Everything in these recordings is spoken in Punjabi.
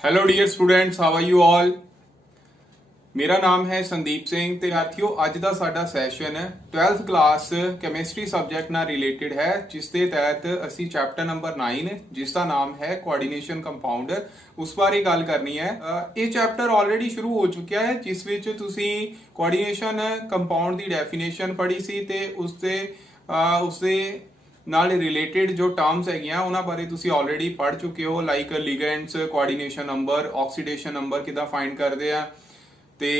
Hello dear students, how are you all. मेरा नाम है संदीप सिंह ਤੇ ਸਾਥੀਓ ਅੱਜ ਦਾ ਸਾਡਾ session 12th class chemistry subject ਨਾਲ ਰਿਲੇਟਡ ਹੈ, ਜਿਸ ਦੇ ਤਹਿਤ ਅਸੀਂ ਚੈਪਟਰ ਨੰਬਰ 9 ਜਿਸ ਦਾ ਨਾਮ ਹੈ ਕੋਆਰਡੀਨੇਸ਼ਨ ਕੰਪਾਊਂਡ ਉਸ ਬਾਰੇ ਗੱਲ ਕਰਨੀ ਹੈ। ਇਹ ਚੈਪਟਰ ਆਲਰੇਡੀ ਸ਼ੁਰੂ ਹੋ ਚੁੱਕਿਆ ਹੈ, ਜਿਸ ਵਿੱਚ ਤੁਸੀਂ ਕੋਆਰਡੀਨੇਸ਼ਨ ਕੰਪਾਊਂਡ ਦੀ ਡੈਫੀਨੇਸ਼ਨ ਪੜ੍ਹੀ ਸੀ ਤੇ ਉਸਦੇ ਨਾਲ ਰਿਲੇਟਡ ਜੋ ਟਰਮਸ ਹੈਗੀਆਂ ਉਹਨਾਂ ਬਾਰੇ ਤੁਸੀਂ ਆਲਰੇਡੀ ਪੜ੍ਹ ਚੁੱਕੇ ਹੋ, like ligands, coordination number, oxidation number ਕਿੱਦਾਂ ਫਾਈਂਡ ਕਰਦੇ ਆ ਤੇ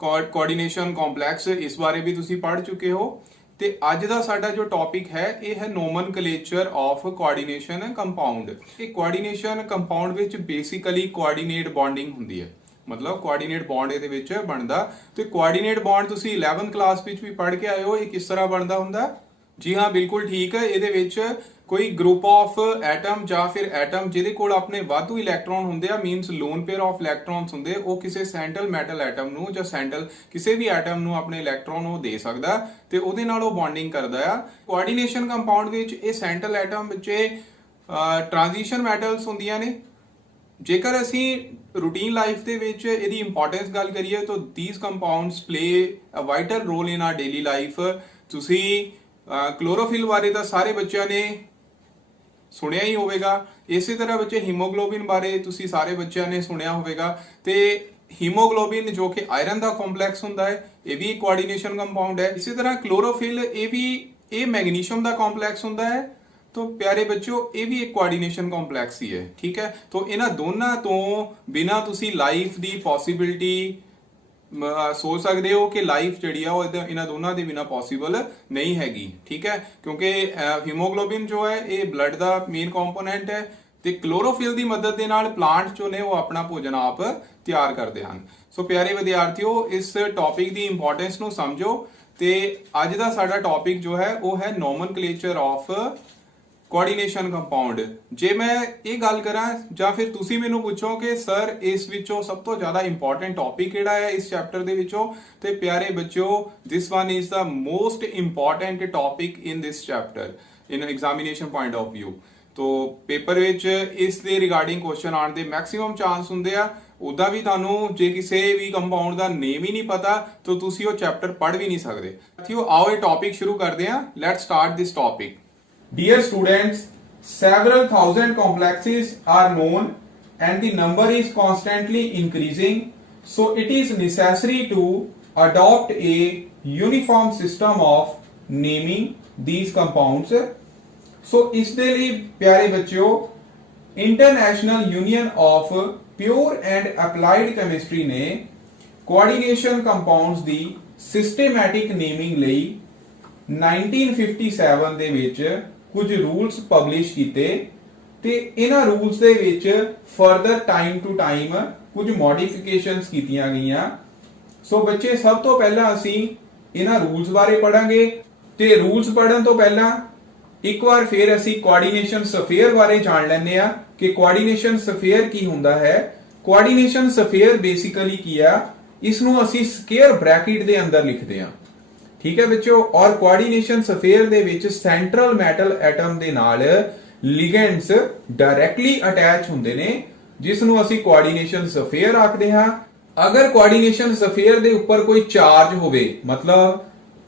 ਕੋਆਰਡੀਨੇਸ਼ਨ ਕੰਪਲੈਕਸ ਇਸ ਬਾਰੇ ਵੀ ਤੁਸੀਂ ਪੜ੍ਹ ਚੁੱਕੇ ਹੋ। ਤੇ ਅੱਜ ਦਾ ਸਾਡਾ ਜੋ ਟੌਪਿਕ ਹੈ ਇਹ ਹੈ ਨੋਮਨਕਲੇਚਰ ਆਫ ਕੋਆਰਡੀਨੇਸ਼ਨ ਕੰਪਾਊਂਡ। ਇਹ ਕੋਆਰਡੀਨੇਸ਼ਨ ਕੰਪਾਊਂਡ ਵਿੱਚ ਬੇਸਿਕਲੀ ਕੋਆਰਡੀਨੇਟ ਬੌਂਡਿੰਗ ਹੁੰਦੀ ਹੈ, ਮਤਲਬ ਕੋਆਰਡੀਨੇਟ ਬੌਂਡ ਇਹਦੇ ਵਿੱਚ ਬਣਦਾ। ਤੇ ਕੋਆਰਡੀਨੇਟ ਬੌਂਡ ਤੁਸੀਂ 11th ਕਲਾਸ ਵਿੱਚ ਵੀ ਪੜ੍ਹ ਕੇ ਆਏ ਹੋ। ਇਹ ਕਿਸ ਤਰ੍ਹਾਂ ਬਣਦਾ ਹੁੰਦਾ? ਜੀ ਹਾਂ, ਬਿਲਕੁਲ ਠੀਕ ਹੈ। ਇਹਦੇ ਵਿੱਚ ਕੋਈ ਗਰੁੱਪ ਆਫ ਐਟਮ ਜਾਂ ਫਿਰ ਐਟਮ ਜਿਹਦੇ ਕੋਲ ਆਪਣੇ ਵਾਧੂ ਇਲੈਕਟ੍ਰੋਨ ਹੁੰਦੇ ਆ, means lone pair of electrons ਹੁੰਦੇ, ਉਹ ਕਿਸੇ ਸੈਂਟਰਲ ਮੈਟਲ ਐਟਮ ਨੂੰ ਜਾਂ ਸੈਂਟਰਲ ਕਿਸੇ ਵੀ ਐਟਮ ਨੂੰ ਆਪਣੇ ਇਲੈਕਟ੍ਰੋਨ ਉਹ ਦੇ ਸਕਦਾ ਤੇ ਉਹਦੇ ਨਾਲ ਉਹ ਬੌਂਡਿੰਗ ਕਰਦਾ ਆ। ਕੋਆਰਡੀਨੇਸ਼ਨ ਕੰਪਾਊਂਡ ਵਿੱਚ ਇਹ ਸੈਂਟਰਲ ਐਟਮ ਵਿੱਚ ਟ੍ਰਾਂਜੀਸ਼ਨ ਮੈਟਲਸ ਹੁੰਦੀਆਂ ਨੇ। ਜੇਕਰ ਅਸੀਂ ਰੂਟੀਨ ਲਾਈਫ ਦੇ ਵਿੱਚ ਇਹਦੀ ਇੰਪੋਰਟੈਂਸ ਗੱਲ ਕਰੀਏ ਤਾਂ these compounds play a vital role in our daily life. ਤੁਸੀਂ ਕਲੋਰੋਫਿਲ ਬਾਰੇ ਤਾਂ ਸਾਰੇ ਬੱਚਿਆਂ ਨੇ ਸੁਣਿਆ ਹੀ ਹੋਵੇਗਾ। ਇਸੇ ਤਰ੍ਹਾਂ ਵਿੱਚ ਹੀਮੋਗਲੋਬਿਨ ਬਾਰੇ ਤੁਸੀਂ ਸਾਰੇ ਬੱਚਿਆਂ ਨੇ ਸੁਣਿਆ ਹੋਵੇਗਾ। ਤੇ ਹੀਮੋਗਲੋਬਿਨ ਜੋ ਕਿ ਆਇਰਨ ਦਾ ਕੰਪਲੈਕਸ ਹੁੰਦਾ ਹੈ, ਇਹ ਵੀ ਇੱਕ ਕੋਆਰਡੀਨੇਸ਼ਨ ਕੰਪਾਊਂਡ ਹੈ। ਇਸੇ ਤਰ੍ਹਾਂ ਕਲੋਰੋਫਿਲ ਇਹ ਮੈਗਨੀਸ਼ੀਅਮ ਦਾ ਕੰਪਲੈਕਸ ਹੁੰਦਾ ਹੈ। तो प्यारे बच्चों, ये भी एक कोआर्डिनेशन कॉम्प्लैक्स ही है, ठीक है। तो इन्हां दोनों तो बिना तुसी लाइफ दी पॉसिबिलिटी सोच सकते हो कि लाइफ जिहड़ी आ ओह इन्हां दोनों दे बिना पॉसिबल नहीं हैगी, ठीक है, क्योंकि हीमोग्लोबिन जो है ये ब्लड का मेन कंपोनेंट है ਤੇ ਕਲੋਰੋਫਿਲ ਦੀ ਮਦਦ ਦੇ ਨਾਲ ਪਲਾਂਟ ਜੋ ਨੇ ਉਹ ਆਪਣਾ ਭੋਜਨ ਆਪ ਤਿਆਰ ਕਰਦੇ ਹਨ। ਸੋ ਪਿਆਰੇ ਵਿਦਿਆਰਥੀਓ, ਇਸ ਟੌਪਿਕ ਦੀ ਇੰਪੋਰਟੈਂਸ ਨੂੰ ਸਮਝੋ। ਤੇ ਅੱਜ ਦਾ ਸਾਡਾ ਟੌਪਿਕ ਜੋ ਹੈ ਉਹ ਹੈ ਨੋਮਨਕਲੇਚਰ ਆਫ ਕੋਆਰਡੀਨੇਸ਼ਨ ਕੰਪਾਊਂਡ। ਜੇ ਮੈਂ ਇਹ ਗੱਲ ਕਰਾਂ ਜਾਂ ਫਿਰ ਤੁਸੀਂ ਮੈਨੂੰ ਪੁੱਛੋ ਕਿ ਸਰ ਇਸ ਵਿੱਚੋਂ ਸਭ ਤੋਂ ਜ਼ਿਆਦਾ ਇੰਪੋਰਟੈਂਟ ਟੌਪਿਕ ਕਿਹੜਾ ਹੈ ਇਸ ਚੈਪਟਰ ਦੇ ਵਿੱਚੋਂ, ਤੇ ਪਿਆਰੇ ਬੱਚਿਓ, this one is the most important topic in this chapter in examination point of view. ਤੋ ਪੇਪਰ ਵਿੱਚ ਇਸ ਦੇ ਰਿਗਾਰਡਿੰਗ ਕੁਐਸਚਨ ਆਉਣ ਦੇ ਮੈਕਸਿਮਮ ਚਾਂਸ ਹੁੰਦੇ ਆ। ਉਦਾਂ ਵੀ ਤੁਹਾਨੂੰ ਜੇ ਕਿਸੇ ਵੀ ਕੰਪਾਊਂਡ ਦਾ ਨੇਮ ਹੀ ਨਹੀਂ ਪਤਾ ਤਾਂ ਤੁਸੀਂ ਉਹ ਚੈਪਟਰ ਪੜ੍ਹ ਵੀ ਨਹੀਂ ਸਕਦੇ। ਸਾਥੀਓ, ਆਓ ਇਹ ਟੌਪਿਕ ਸ਼ੁਰੂ ਕਰਦੇ ਹਾਂ। Let's start this topic. Dear students, several thousand complexes are known and the number is constantly increasing, so it is necessary to adopt a uniform system of naming these compounds. So ਇਸ ਦੇ ਲਈ ਪਿਆਰੇ ਬੱਚਿਓ, international union of pure and applied chemistry ਨੇ ਕੋਆਰਡੀਨੇਸ਼ਨ ਕੰਪਾਊਂਡਸ ਦੀ ਸਿਸਟੇਮੈਟਿਕ ਨੇਮਿੰਗ ਲਈ 1957 ਦੇ ਵਿੱਚ ਕੁਝ ਰੂਲਸ ਪਬਲਿਸ਼ ਕੀਤੇ ਤੇ ਇਹਨਾਂ ਰੂਲਸ ਦੇ ਵਿੱਚ ਫਰਦਰ ਟਾਈਮ ਟੂ ਟਾਈਮ ਕੁਝ ਮੋਡੀਫਿਕੇਸ਼ਨਸ ਕੀਤੀਆਂ ਗਈਆਂ। ਸੋ ਬੱਚੇ, ਸਭ ਤੋਂ ਪਹਿਲਾਂ ਅਸੀਂ ਇਹਨਾਂ ਰੂਲਸ ਬਾਰੇ ਪੜਾਂਗੇ ਤੇ ਰੂਲਸ ਪੜਨ ਤੋਂ ਪਹਿਲਾਂ ਇੱਕ ਵਾਰ ਫਿਰ ਅਸੀਂ ਕੋਆਰਡੀਨੇਸ਼ਨ ਸਫੇਅਰ ਬਾਰੇ ਜਾਣ ਲੈਂਦੇ ਆ ਕਿ ਕੋਆਰਡੀਨੇਸ਼ਨ ਸਫੇਅਰ ਕੀ ਹੁੰਦਾ ਹੈ। ਕੋਆਰਡੀਨੇਸ਼ਨ ਸਫੇਅਰ ਬੇਸਿਕਲੀ ਕੀ ਆ, ਇਸ ਨੂੰ ਅਸੀਂ ਸਕੁਅਰ ਬ੍ਰੈਕਟ ਦੇ ਅੰਦਰ ਲਿਖਦੇ ਆ, ਠੀਕ ਹੈ ਬੱਚਿਓ। ਔਰ ਕੋਆਰਡੀਨੇਸ਼ਨ ਸਫੇਅਰ ਦੇ ਵਿੱਚ ਸੈਂਟਰਲ ਮੈਟਲ ਐਟਮ ਦੇ ਨਾਲ ਲਿਗੈਂਡਸ ਡਾਇਰੈਕਟਲੀ ਅਟੈਚ ਹੁੰਦੇ ਨੇ, ਜਿਸ ਨੂੰ ਅਸੀਂ ਕੋਆਰਡੀਨੇਸ਼ਨ ਸਫੇਅਰ ਆਖਦੇ ਹਾਂ। ਅਗਰ ਕੋਆਰਡੀਨੇਸ਼ਨ ਸਫੇਅਰ ਦੇ ਉੱਪਰ ਕੋਈ ਚਾਰਜ ਹੋਵੇ, ਮਤਲਬ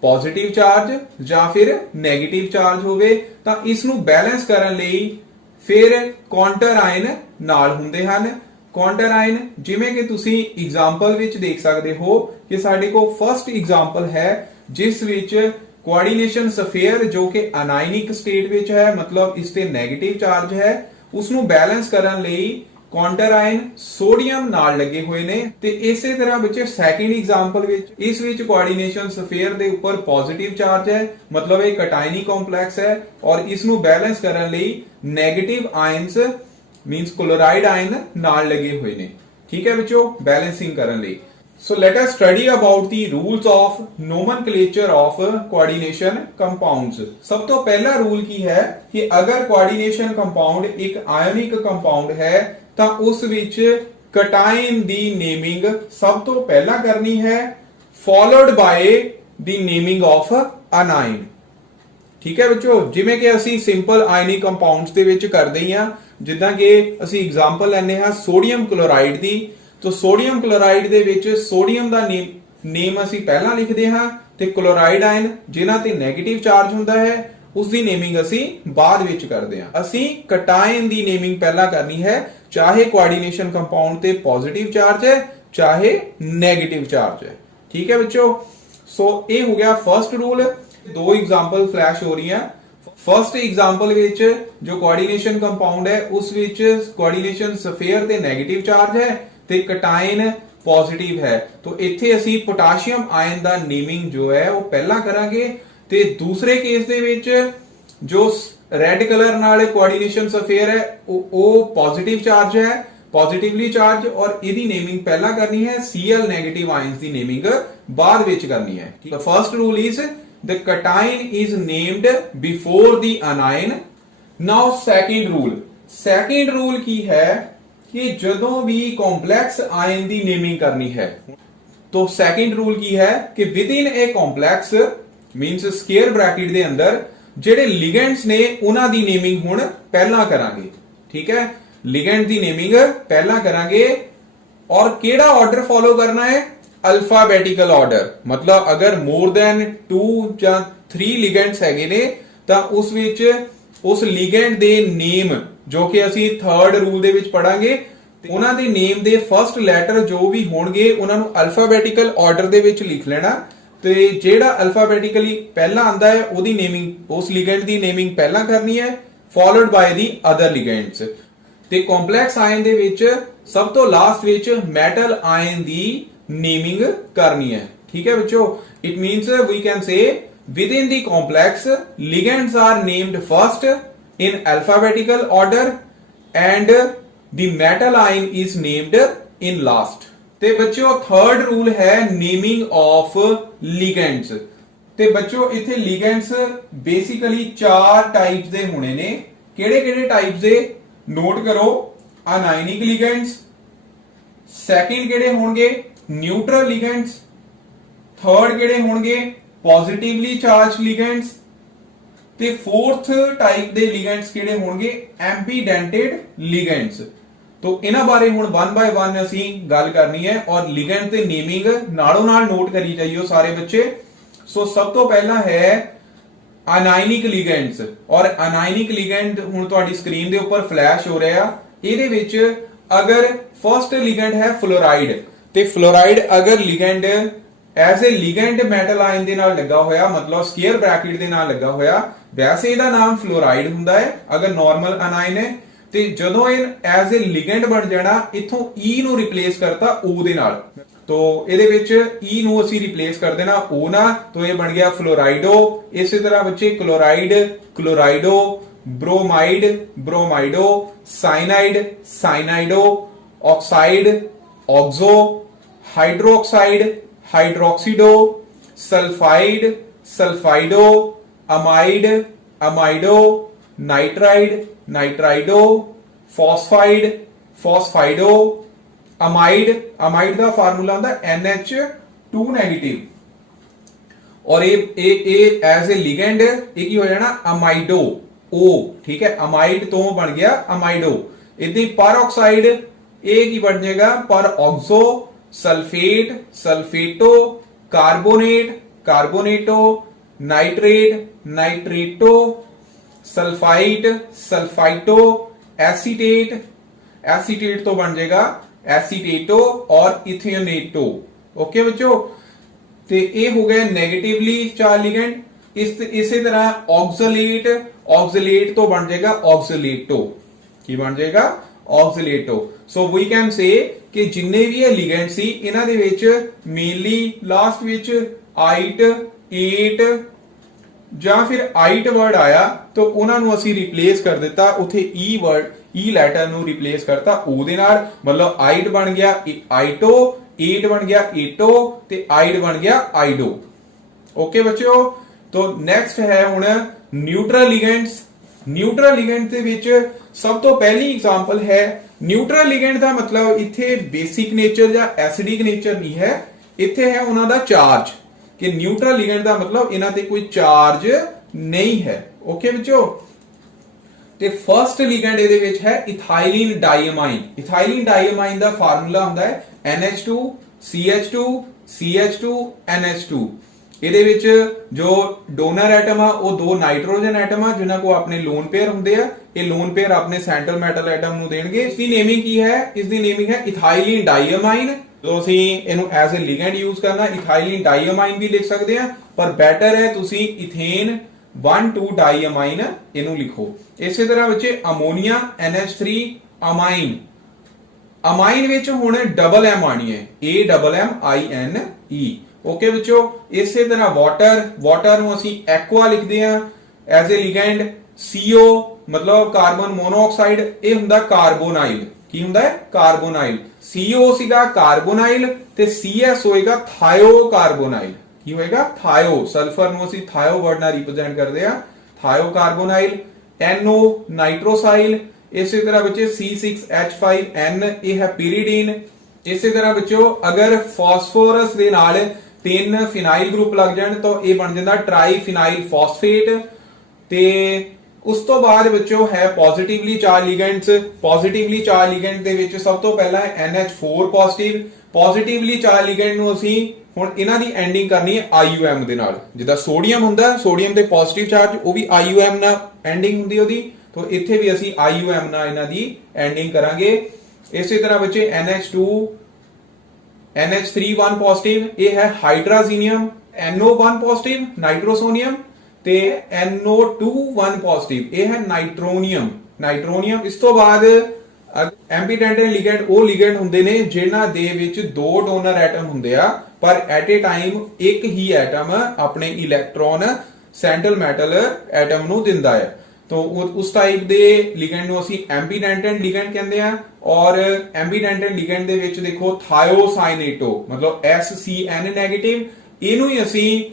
ਪੋਜ਼ਿਟਿਵ ਚਾਰਜ ਜਾਂ ਫਿਰ ਨੈਗੇਟਿਵ ਚਾਰਜ ਹੋਵੇ, ਤਾਂ ਇਸ ਨੂੰ ਬੈਲੈਂਸ ਕਰਨ ਲਈ ਫਿਰ ਕਾਉਂਟਰ ਆਇਨ ਨਾਲ ਹੁੰਦੇ ਹਨ। ਕਾਉਂਟਰ ਆਇਨ ਜਿਵੇਂ ਕਿ ਤੁਸੀਂ ਐਗਜ਼ਾਮਪਲ ਵਿੱਚ ਦੇਖ ਸਕਦੇ ਹੋ ਕਿ ਸਾਡੇ ਕੋਲ ਫਰਸਟ ਐਗਜ਼ਾਮਪਲ ਹੈ ਜਿਸ ਵਿੱਚ ਕੋਆਰਡੀਨੇਸ਼ਨ ਸਫੇਅਰ ਜੋ ਕਿ ਅਨਾਇਨਿਕ ਸਟੇਟ ਵਿੱਚ ਹੈ, ਮਤਲਬ ਇਸ ਤੇ ਨੈਗੇਟਿਵ ਚਾਰਜ ਹੈ, ਉਸ ਨੂੰ ਬੈਲੈਂਸ ਕਰਨ ਲਈ ਕਾਉਂਟਰ ਆਇਨ ਸੋਡੀਅਮ ਨਾਲ ਲੱਗੇ ਹੋਏ ਨੇ। ਤੇ ਇਸੇ ਤਰ੍ਹਾਂ ਬੱਚੇ ਸੈਕਿੰਡ ਐਗਜ਼ਾਮਪਲ ਵਿੱਚ ਇਸ ਵਿੱਚ ਕੋਆਰਡੀਨੇਸ਼ਨ ਸਫੇਅਰ ਦੇ ਉੱਪਰ ਪੋਜ਼ਿਟਿਵ ਚਾਰਜ ਹੈ, ਮਤਲਬ ਇਹ ਕਟਾਇਨੀ ਕੰਪਲੈਕਸ ਹੈ, ਔਰ ਇਸ ਨੂੰ ਬੈਲੈਂਸ ਕਰਨ ਲਈ negative ions means chloride ion ਨਾਲ ਲੱਗੇ ਹੋਏ ਨੇ, ਠੀਕ ਹੈ ਬੱਚੋ, ਬੈਲੈਂਸਿੰਗ ਕਰਨ ਲਈ। So let us study about the rules of nomenclature of coordination compounds. सब तो पहला रूल की है कि अगर coordination compound एक ionic compound है ਤਾਂ ਉਸ ਵਿੱਚ ਕਟਾਇਨ ਦੀ ਨੇਮਿੰਗ ਸਭ ਤੋਂ ਪਹਿਲਾਂ ਕਰਨੀ ਹੈ, followed by the naming of anion, ਠੀਕ ਹੈ ਬੱਚੋ। ਜਿਵੇਂ ਕਿ ਅਸੀਂ ਸਿੰਪਲ ਆਇਨਿਕ ਕੰਪਾਊਂਡਸ ਦੇ ਵਿੱਚ ਕਰਦੇ ਹੀ ਆ, ਜਿੱਦਾਂ ਕਿ ਅਸੀਂ ਐਗਜ਼ਾਮਪਲ ਲੈਂਦੇ ਹਾਂ ਸੋਡੀਅਮ ਕਲੋਰਾਈਡ ਦੀ। ਤਾਂ ਸੋਡੀਅਮ ਕਲੋਰਾਈਡ ਦੇ ਵਿੱਚ ਸੋਡੀਅਮ ਦਾ ਨੇਮ ਅਸੀਂ ਪਹਿਲਾਂ ਲਿਖਦੇ ਹਾਂ ਤੇ ਕਲੋਰਾਈਡ ਆਇਨ ਜਿਨ੍ਹਾਂ ਤੇ 네ਗੇਟਿਵ ਚਾਰਜ ਹੁੰਦਾ ਹੈ ਉਸ ਦੀ ਨੇਮਿੰਗ ਅਸੀਂ ਬਾਅਦ ਵਿੱਚ ਕਰਦੇ ਹਾਂ। ਅਸੀਂ ਕਟਾਇਨ ਦੀ ਨੇਮਿੰਗ ਪਹਿਲਾਂ ਕਰਨੀ ਹੈ, ਚਾਹੇ ਕੋਆਰਡੀਨੇਸ਼ਨ ਕੰਪਾਊਂਡ ਤੇ ਪੋਜ਼ਿਟਿਵ ਚਾਰਜ ਹੈ ਚਾਹੇ 네ਗੇਟਿਵ ਚਾਰਜ ਹੈ। ਠੀਕ ਹੈ ਬੱਚੋ। ਸੋ ਇਹ ਹੋ ਗਿਆ ਫਰਸਟ ਰੂਲ। ਦੋ ਐਗਜ਼ਾਮਪਲ ਫਲੈਸ਼ ਹੋ ਰਹੀਆਂ। ਫਰਸਟ ਐਗਜ਼ਾਮਪਲ ਵਿੱਚ ਜੋ ਕੋਆਰਡੀਨੇਸ਼ਨ ਕੰਪਾਊਂਡ ਹੈ ਉਸ ਵਿੱਚ ਕੋਆਰਡੀਨੇਸ਼ਨ ਸਫੇਅਰ ਤੇ 네ਗੇਟਿਵ ਚਾਰਜ ਹੈ ਤੇ ਕਟਾਇਨ ਪੋਜ਼ਿਟਿਵ ਹੈ। तो ਇੱਥੇ ਅਸੀਂ ਪੋਟਾਸ਼ੀਅਮ ਆਇਨ ਦਾ ਨੇਮਿੰਗ ਜੋ ਹੈ ਉਹ ਪਹਿਲਾਂ ਕਰਾਂਗੇ ਤੇ ਦੂਸਰੇ ਕੇਸ ਦੇ ਵਿੱਚ ਜੋ ਰੈੱਡ ਕਲਰ ਨਾਲ ਕੋਆਰਡੀਨੇਸ਼ਨ ਸਫੇਅਰ ਹੈ ਉਹ ਪੋਜ਼ਿਟਿਵ ਚਾਰਜ ਹੈ, ਪੋਜ਼ਿਟਿਵਲੀ ਚਾਰਜ, ਔਰ ਇਹਦੀ ਨੇਮਿੰਗ ਪਹਿਲਾਂ ਕਰਨੀ ਹੈ। Cl ਨੈਗੇਟਿਵ ਆਇਨਸ ਦੀ ਨੇਮਿੰਗ ਬਾਅਦ ਵਿੱਚ ਕਰਨੀ ਹੈ। The first rule is the cation is named before the anion. Now second rule ਕੀ ਹੈ ਕਿ ਜਦੋਂ ਵੀ ਕੰਪਲੈਕਸ ਆਇਨ ਦੀ ਨੇਮਿੰਗ ਕਰਨੀ ਹੈ तो second rule ਕੀ ਹੈ ਕਿ within a complex means square bracket ਦੇ ਅੰਦਰ ਜਿਹੜੇ ਲਿਗੈਂਡਸ ਨੇ ਉਹਨਾਂ ਦੀ ਨੇਮਿੰਗ ਹੁਣ ਪਹਿਲਾਂ ਕਰਾਂਗੇ। ਠੀਕ ਹੈ, ਲਿਗੈਂਡ ਦੀ ਨੇਮਿੰਗ ਪਹਿਲਾਂ ਕਰਾਂਗੇ ਔਰ ਕਿਹੜਾ ਆਰਡਰ ਫੋਲੋ ਕਰਨਾ ਹੈ? ਅਲਫਾਬੈਟਿਕਲ ਆਰਡਰ। ਮਤਲਬ ਅਗਰ ਮੋਰ ਦੈਨ 2 ਜਾਂ 3 ਲਿਗੈਂਡਸ ਹੈਗੇ ਨੇ ਤਾਂ ਉਸ ਵਿੱਚ ਉਸ ਲਿਗੈਂਡ ਦੇ ਨੇਮ ਜੋ ਕਿ ਅਸੀਂ ਥਰਡ ਰੂਲ ਦੇ ਵਿੱਚ ਪੜਾਂਗੇ ਉਹਨਾਂ ਦੇ ਨੇਮ ਦੇ ਫਰਸਟ ਲੈਟਰ ਜੋ ਵੀ ਹੋਣਗੇ ਉਹਨਾਂ ਨੂੰ ਅਲਫਾਬੈਟਿਕਲ ਆਰਡਰ ਦੇ ਵਿੱਚ ਲਿਖ ਲੈਣਾ ਤੇ ਜਿਹੜਾ ਅਲਫਾਬੈਟਿਕਲੀ ਪਹਿਲਾਂ ਆਂਦਾ ਹੈ ਉਹਦੀ ਨੇਮਿੰਗ ਉਸ ਲਿਗੈਂਡ ਦੀ ਨੇਮਿੰਗ ਪਹਿਲਾਂ ਕਰਨੀ ਹੈ ਫੋਲੋਡ ਬਾਈ ਦੀ ਅਦਰ ਲਿਗੈਂਡਸ। ਤੇ ਕੰਪਲੈਕਸ ਆਇਨ ਦੇ ਵਿੱਚ ਸਭ ਤੋਂ ਲਾਸਟ ਵਿੱਚ ਮੈਟਲ ਆਇਨ ਦੀ ਨੇਮਿੰਗ ਕਰਨੀ ਹੈ। ਠੀਕ ਹੈ ਬੱਚੋ। It means we can say within the complex ligands are named first in alphabetical order and the metal ion is named in last। ਤੇ ਬੱਚਿਓ ਥਰਡ ਰੂਲ ਹੈ ਨੇਮਿੰਗ ਆਫ ਲਿਗੈਂਡਸ। ਤੇ ਬੱਚਿਓ ਇੱਥੇ ਲਿਗੈਂਡਸ ਬੇਸਿਕਲੀ 4 ਟਾਈਪਸ ਦੇ ਹੋਣੇ ਨੇ। ਕਿਹੜੇ ਟਾਈਪਸ ਦੇ ਨੋਟ ਕਰੋ। ਅਨਾਇਨਿਕ ਲਿਗੈਂਡਸ, ਸੈਕਿੰਡ ਕਿਹੜੇ ਹੋਣਗੇ? ਨਿਊਟਰਲ ਲਿਗੈਂਡਸ, ਥਰਡ ਕਿਹੜੇ ਹੋਣਗੇ? ਪੋਜ਼ਿਟਿਵਲੀ ਚਾਰਜ ਲਿਗੈਂਡਸ ਤੇ ਫੋਰਥ ਟਾਈਪ ਦੇ ਲਿਗੈਂਡਸ ਕਿਹੜੇ ਹੋਣਗੇ? ਐਂਪੀਡੈਂਟਡ ਲਿਗੈਂਡਸ। तो ਇਹਨਾਂ ਬਾਰੇ ਹੁਣ 1 ਬਾय 1 ਅਸੀਂ ਗੱਲ ਕਰਨੀ ਹੈ ਔਰ ਲਿਗੈਂਡ ਤੇ ਨੇਮਿੰਗ ਨਾਲੋਂ ਨਾਲ ਨੋਟ ਕਰੀ ਜਾਈਓ ਸਾਰੇ ਬੱਚੇ। ਸੋ ਸਭ ਤੋਂ ਪਹਿਲਾਂ ਹੈ ਅਨਾਇਨਿਕ ਲਿਗੈਂਡਸ ਔਰ ਅਨਾਇਨਿਕ ਲਿਗੈਂਡ ਹੁਣ ਤੁਹਾਡੀ ਸਕਰੀਨ ਦੇ ਉੱਪਰ ਫਲੈਸ਼ ਹੋ ਰਿਹਾ। ਇਹਦੇ ਵਿੱਚ ਅਗਰ ਫਰਸਟ ਲਿਗੈਂਡ ਹੈ ਫਲੋਰਾਈਡ ਤੇ ਫਲੋਰਾਈਡ ਅਗਰ ਲਿਗੈਂਡ ਐਜ਼ ਅ ਲਿਗੈਂਡ ਮੈਟਲ ਆਇਨ ਦੇ ਨਾਲ ਲੱਗਾ ਹੋਇਆ ਮਤਲਬ ਸਕੁਅਰ ਬ੍ਰੈਕਟ ਦੇ ਨਾਲ ਲੱਗਾ ਹੋਇਆ ਵੈਸੇ ਇਹਦਾ ਨਾਮ ਫਲੋਰਾਈਡ ਹੁੰਦਾ ਹੈ ਅਗਰ ਨਾਰਮਲ ਅਨਾਇਨ ਹੈ। ਤੇ ਜਦੋਂ ਇਹ ਐਜ਼ ਅ ਲਿਗੈਂਡ ਬਣ ਜਾਣਾ ਇਥੋਂ E ਨੂੰ ਰਿਪਲੇਸ ਕਰਤਾ O ਦੇ ਨਾਲ। तो ਇਹਦੇ ਵਿੱਚ E ਨੂੰ ਅਸੀਂ ਰਿਪਲੇਸ ਕਰ ਦੇਣਾ O ਨਾਲ तो ਇਹ ਬਣ ਗਿਆ ਫਲੋਰਾਈਡੋ। ਇਸੇ ਤਰ੍ਹਾਂ ਬੱਚੇ chloride, chlorido, bromide, bromido, cyanide, cyanido, oxide, oxo, hydroxide, hydroxido, sulphide, sulphido, amide, amido, nitride, nitrido, phosphide, phosphido, amide, amide का फार्मूला होता है NH2 नेगेटिव और ये एज ए लिगेंड ये की हो जाना अमाइडो O। ठीक है, अमाइड तो बन गया अमाइडो। इतनी पर ऑक्साइड ए की बन जाएगा पर oxo, sulphate, sulphato, carbonate, carbonato, nitrate, nitrato, sulphite, sulphito, acetate, acetate तो बन जाएगा एसीटेटो और इथेनेटो। ओके बच्चों, तो ये हो गया नेगेटिवली चार्ज लिगेंड। इसी तरह ऑक्सलेट, ऑक्सलेट तो बन जाएगा ऑक्सलेटो। की बन जाएगा ऑक्सलेटो। सो वी कैन से कि जिन्ने भी लिगेंड सी इन्हां दे विच मेनली लास्ट विच आइट, एट ਜਾਂ ਫਿਰ ਆਈਟ ਵਰਡ ਆਇਆ तो ਉਹਨਾਂ ਨੂੰ ਅਸੀਂ ਰਿਪਲੇਸ ਕਰ ਦਿੱਤਾ ਉਥੇ ਈ ਵਰਡ ਈ ਲੈਟਰ ਨੂੰ ਰਿਪਲੇਸ ਕਰਤਾ O ਦੇ ਨਾਲ। ਮਤਲਬ ਆਈਟ ਬਣ ਗਿਆ ਆਈਟੋ, ਏਟ ਬਣ ਗਿਆ ਏਟੋ ਤੇ ਆਈਡ ਬਣ ਗਿਆ ਆਈਡੋ। ਓਕੇ ਬੱਚਿਓ, तो ਨੈਕਸਟ ਹੈ ਹੁਣ ਨਿਊਟਰਲ ਲਿਗੈਂਡਸ। ਨਿਊਟਰਲ ਲਿਗੈਂਡ ਦੇ ਵਿੱਚ ਸਭ ਤੋਂ ਪਹਿਲੀ ਐਗਜ਼ਾਮਪਲ ਹੈ ਨਿਊਟਰਲ ਲਿਗੈਂਡ ਦਾ ਮਤਲਬ ਇੱਥੇ ਬੇਸਿਕ ਨੇਚਰ ਜਾਂ ਐਸਿਡਿਕ ਨੇਚਰ ਨਹੀਂ ਹੈ, ਇੱਥੇ ਹੈ ਉਹਨਾਂ ਦਾ ਚਾਰਜ। कि न्यूट्रल लिगेंड का मतलब इन्हां ते कोई चार्ज नहीं है। ओके बच्चों, ਤੇ ਫਰਸਟ ਲਿਗੈਂਡ ਇਹਦੇ ਵਿੱਚ ਹੈ ਇਥਾਈਲਿਨ ਡਾਈਅਮਾਈਨ। ਇਥਾਈਲਿਨ ਡਾਈਅਮਾਈਨ ਦਾ ਫਾਰਮੂਲਾ ਹੁੰਦਾ ਹੈ NH2 CH2 CH2 NH2। ਇਹਦੇ ਵਿੱਚ ਜੋ ਡੋਨਰ ਐਟਮ ਆ ਉਹ ਦੋ ਨਾਈਟ੍ਰੋਜਨ ਐਟਮ ਆ ਜਿਨ੍ਹਾਂ ਕੋ ਆਪਣੇ ਲੋਨ ਪੇਅਰ ਹੁੰਦੇ ਆ। ਇਹ ਲੋਨ ਪੇਅਰ ਆਪਣੇ ਸੈਂਟਰਲ ਮੈਟਲ ਐਟਮ ਨੂੰ ਦੇਣਗੇ। ਇਸ ਦੀ ਨੇਮਿੰਗ ਕੀ ਹੈ? ਇਸ ਦੀ ਨੇਮਿੰਗ ਹੈ ਇਥਾਈਲਿਨ ਡਾਈਅਮਾਈਨ। ਜੋ ਅਸੀਂ ਇਹਨੂੰ ਐਜ਼ ਅ ਲਿਗੈਂਡ ਯੂਜ਼ ਕਰਨਾ, ਇਥਾਈਲਿਨ ਡਾਈਅਮਾਈਨ ਵੀ ਲਿਖ ਸਕਦੇ ਆ, ਪਰ ਬੈਟਰ ਹੈ ਤੁਸੀਂ ਇਥੇਨ 1,2 ਡਾਈਅਮਾਈਨ ਇਹਨੂੰ ਲਿਖੋ। ਇਸੇ ਤਰ੍ਹਾਂ ਵਿੱਚ ਅਮੋਨੀਆ NH3 ਅਮਾਈਨ। ਅਮਾਈਨ ਵਿੱਚ ਹੁਣ ਡਬਲ ਐਮ ਆਣੀ ਹੈ, AMMINE। ਓਕੇ ਬੱਚੋ, ਇਸੇ ਤਰ੍ਹਾਂ ਵਾਟਰ ਨੂੰ ਅਸੀਂ ਐਕਵਾ ਲਿਖਦੇ ਆ ਐਜ਼ ਅ ਲਿਗੈਂਡ। CO ਮਤਲਬ ਕਾਰਬਨ ਮੋਨੋਆਕਸਾਈਡ, ਇਹ ਹੁੰਦਾ ਕਾਰਬੋਨਾਈਲ। ਕੀ ਹੁੰਦਾ ਹੈ? ਕਾਰਬੋਨਾਈਲ। CO ਸੀਗਾ ਕਾਰਬੋਨਾਈਲ ਤੇ CS ਹੋਏਗਾ ਥਾਇਓਕਾਰਬੋਨਾਈਲ। ਕੀ ਹੋਏਗਾ? ਥਾਇਓ। ਸਲਫਰ ਨੂੰ ਅਸੀਂ ਥਾਇਓ ਵਰਡ ਨਾਲ ਰਿਪਰੈਜ਼ੈਂਟ ਕਰਦੇ ਆ, ਥਾਇਓਕਾਰਬੋਨਾਈਲ। NO ਨਾਈਟ੍ਰੋਸਾਈਲ। ਇਸੇ ਤਰ੍ਹਾਂ ਬੱਚੇ C6H5N, ਇਹ ਹੈ ਪੀਰੀਡੀਨ। ਇਸੇ ਤਰ੍ਹਾਂ ਬੱਚੋ ਅਗਰ ਫਾਸਫੋਰਸ ਦੇ ਨਾਲ 3 ਫਿਨਾਈਲ ਗਰੁੱਪ ਲੱਗ ਜਾਣ ਤਾਂ ਇਹ ਬਣ ਜਾਂਦਾ ਟ੍ਰਾਈਫਿਨਾਈਲ ਫਾਸਫੇਟ। ਤੇ ਉਸ ਤੋਂ ਬਾਅਦ ਬੱਚੋ ਹੈ ਪੋਜ਼ਿਟਿਵਲੀ ਚਾਰਜ ਲਿਗੈਂਡਸ। ਪੋਜ਼ਿਟਿਵਲੀ ਚਾਰਜ ਲਿਗੈਂਡ ਦੇ ਵਿੱਚ ਸਭ ਤੋਂ ਪਹਿਲਾਂ ਹੈ NH4 ਪੋਜ਼ਿਟਿਵ। ਪੋਜ਼ਿਟਿਵਲੀ ਚਾਰਜ ਲਿਗੈਂਡ ਨੂੰ ਅਸੀਂ ਹੁਣ ਇਹਨਾਂ ਦੀ ਐਂਡਿੰਗ ਕਰਨੀ ਹੈ IUM ਦੇ ਨਾਲ। ਜਿੱਦਾਂ ਸੋਡੀਅਮ ਹੁੰਦਾ, ਸੋਡੀਅਮ ਤੇ ਪੋਜ਼ਿਟਿਵ ਚਾਰਜ, ਉਹ ਵੀ IUM ਨਾਲ ਐਂਡਿੰਗ ਹੁੰਦੀ ਉਹਦੀ, ਤਾਂ ਇੱਥੇ ਵੀ ਅਸੀਂ IUM ਨਾਲ ਇਹਨਾਂ ਦੀ ਐਂਡਿੰਗ ਕਰਾਂਗੇ। ਇਸੇ ਤਰ੍ਹਾਂ ਬੱਚੇ NH2 NH3 1 ਪੋਜ਼ਿਟਿਵ, ਇਹ ਹੈ ਹਾਈਡਰਾਜ਼ੀਨੀਅਮ। NO1 ਪੋਜ਼ਿਟਿਵ ਨਾਈਟ੍ਰੋਸੋਨੀਅਮ ਤੇ NO2 1 ਪੋਜ਼ਿਟਿਵ, ਇਹ ਹੈ ਨਾਈਟ੍ਰੋਨੀਅਮ। ਇਸ ਤੋਂ ਬਾਅਦ ਐਂਬੀਡੈਂਟਨ ਲਿਗੈਂਡ ਉਹ ਲਿਗੈਂਡ ਹੁੰਦੇ ਨੇ ਜਿਨ੍ਹਾਂ ਦੇ ਵਿੱਚ ਦੋ ਡੋਨਰ ਐਟਮ ਹੁੰਦੇ ਆ, ਪਰ ਐਟ ਏ ਟਾਈਮ ਇੱਕ ਹੀ ਐਟਮ ਆਪਣੇ ਇਲੈਕਟ੍ਰੋਨ ਸੈਂਟਰਲ ਮੈਟਲ ਐਟਮ ਨੂੰ ਦਿੰਦਾ ਹੈ। तो उस टाइप दे लिगेंड ਨੂੰ ਅਸੀਂ ਐਂਬੀਡੈਂਟਨ ਲਿਗੈਂਡ ਕਹਿੰਦੇ ਆ। ਔਰ ਐਂਬੀਡੈਂਟਨ ਲਿਗੈਂਡ ਦੇ ਵਿੱਚ ਦੇਖੋ ਥਾਇਓਸਾਈਨੇਟੋ ਮਤਲਬ SCN ਨੈਗੇਟਿਵ, ਇਹਨੂੰ ਹੀ ਅਸੀਂ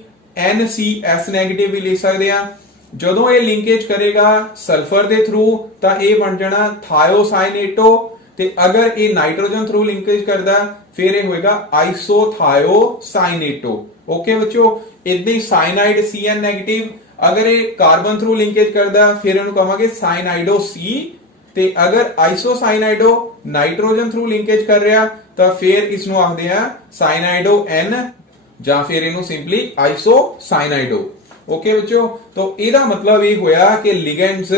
NCS ਨੈਗੇਟਿਵ ਵੀ ਲਿਖ ਸਕਦੇ ਆ। ਜਦੋਂ ਇਹ ਲਿੰਕੇਜ ਕਰੇਗਾ ਸਲਫਰ ਦੇ ਥਰੂ ਤਾਂ ਇਹ ਬਣ ਜਾਣਾ ਥਾਇਓਸਾਈਨੇਟੋ, ਤੇ ਅਗਰ ਇਹ ਨਾਈਟ੍ਰੋਜਨ ਥਰੂ ਲਿੰਕੇਜ ਕਰਦਾ ਫਿਰ ਇਹ ਹੋਏਗਾ ਆਈਸੋਥਾਇਓਸਾਈਨੇਟੋ। ਓਕੇ ਬੱਚੋ, ਇਦਾਂ ਹੀ ਸਾइनाइड CN ਨੈਗੇਟਿਵ, अगर ये कार्बन थ्रू लिंकेज करता फिर इन्हों कहांगे साइनाइडो C, ते अगर आइसोसाइनाइडो नाइट्रोजन थ्रू लिंकेज कर रहा तो फिर इसनों आखदे आ साइनाइडो N ਜਾਂ फिर इन्हों सिंपली आइसोसाइनाइडो। ओके बच्चों, तो ਇਹਦਾ मतलब ये होया कि लिगेंड्स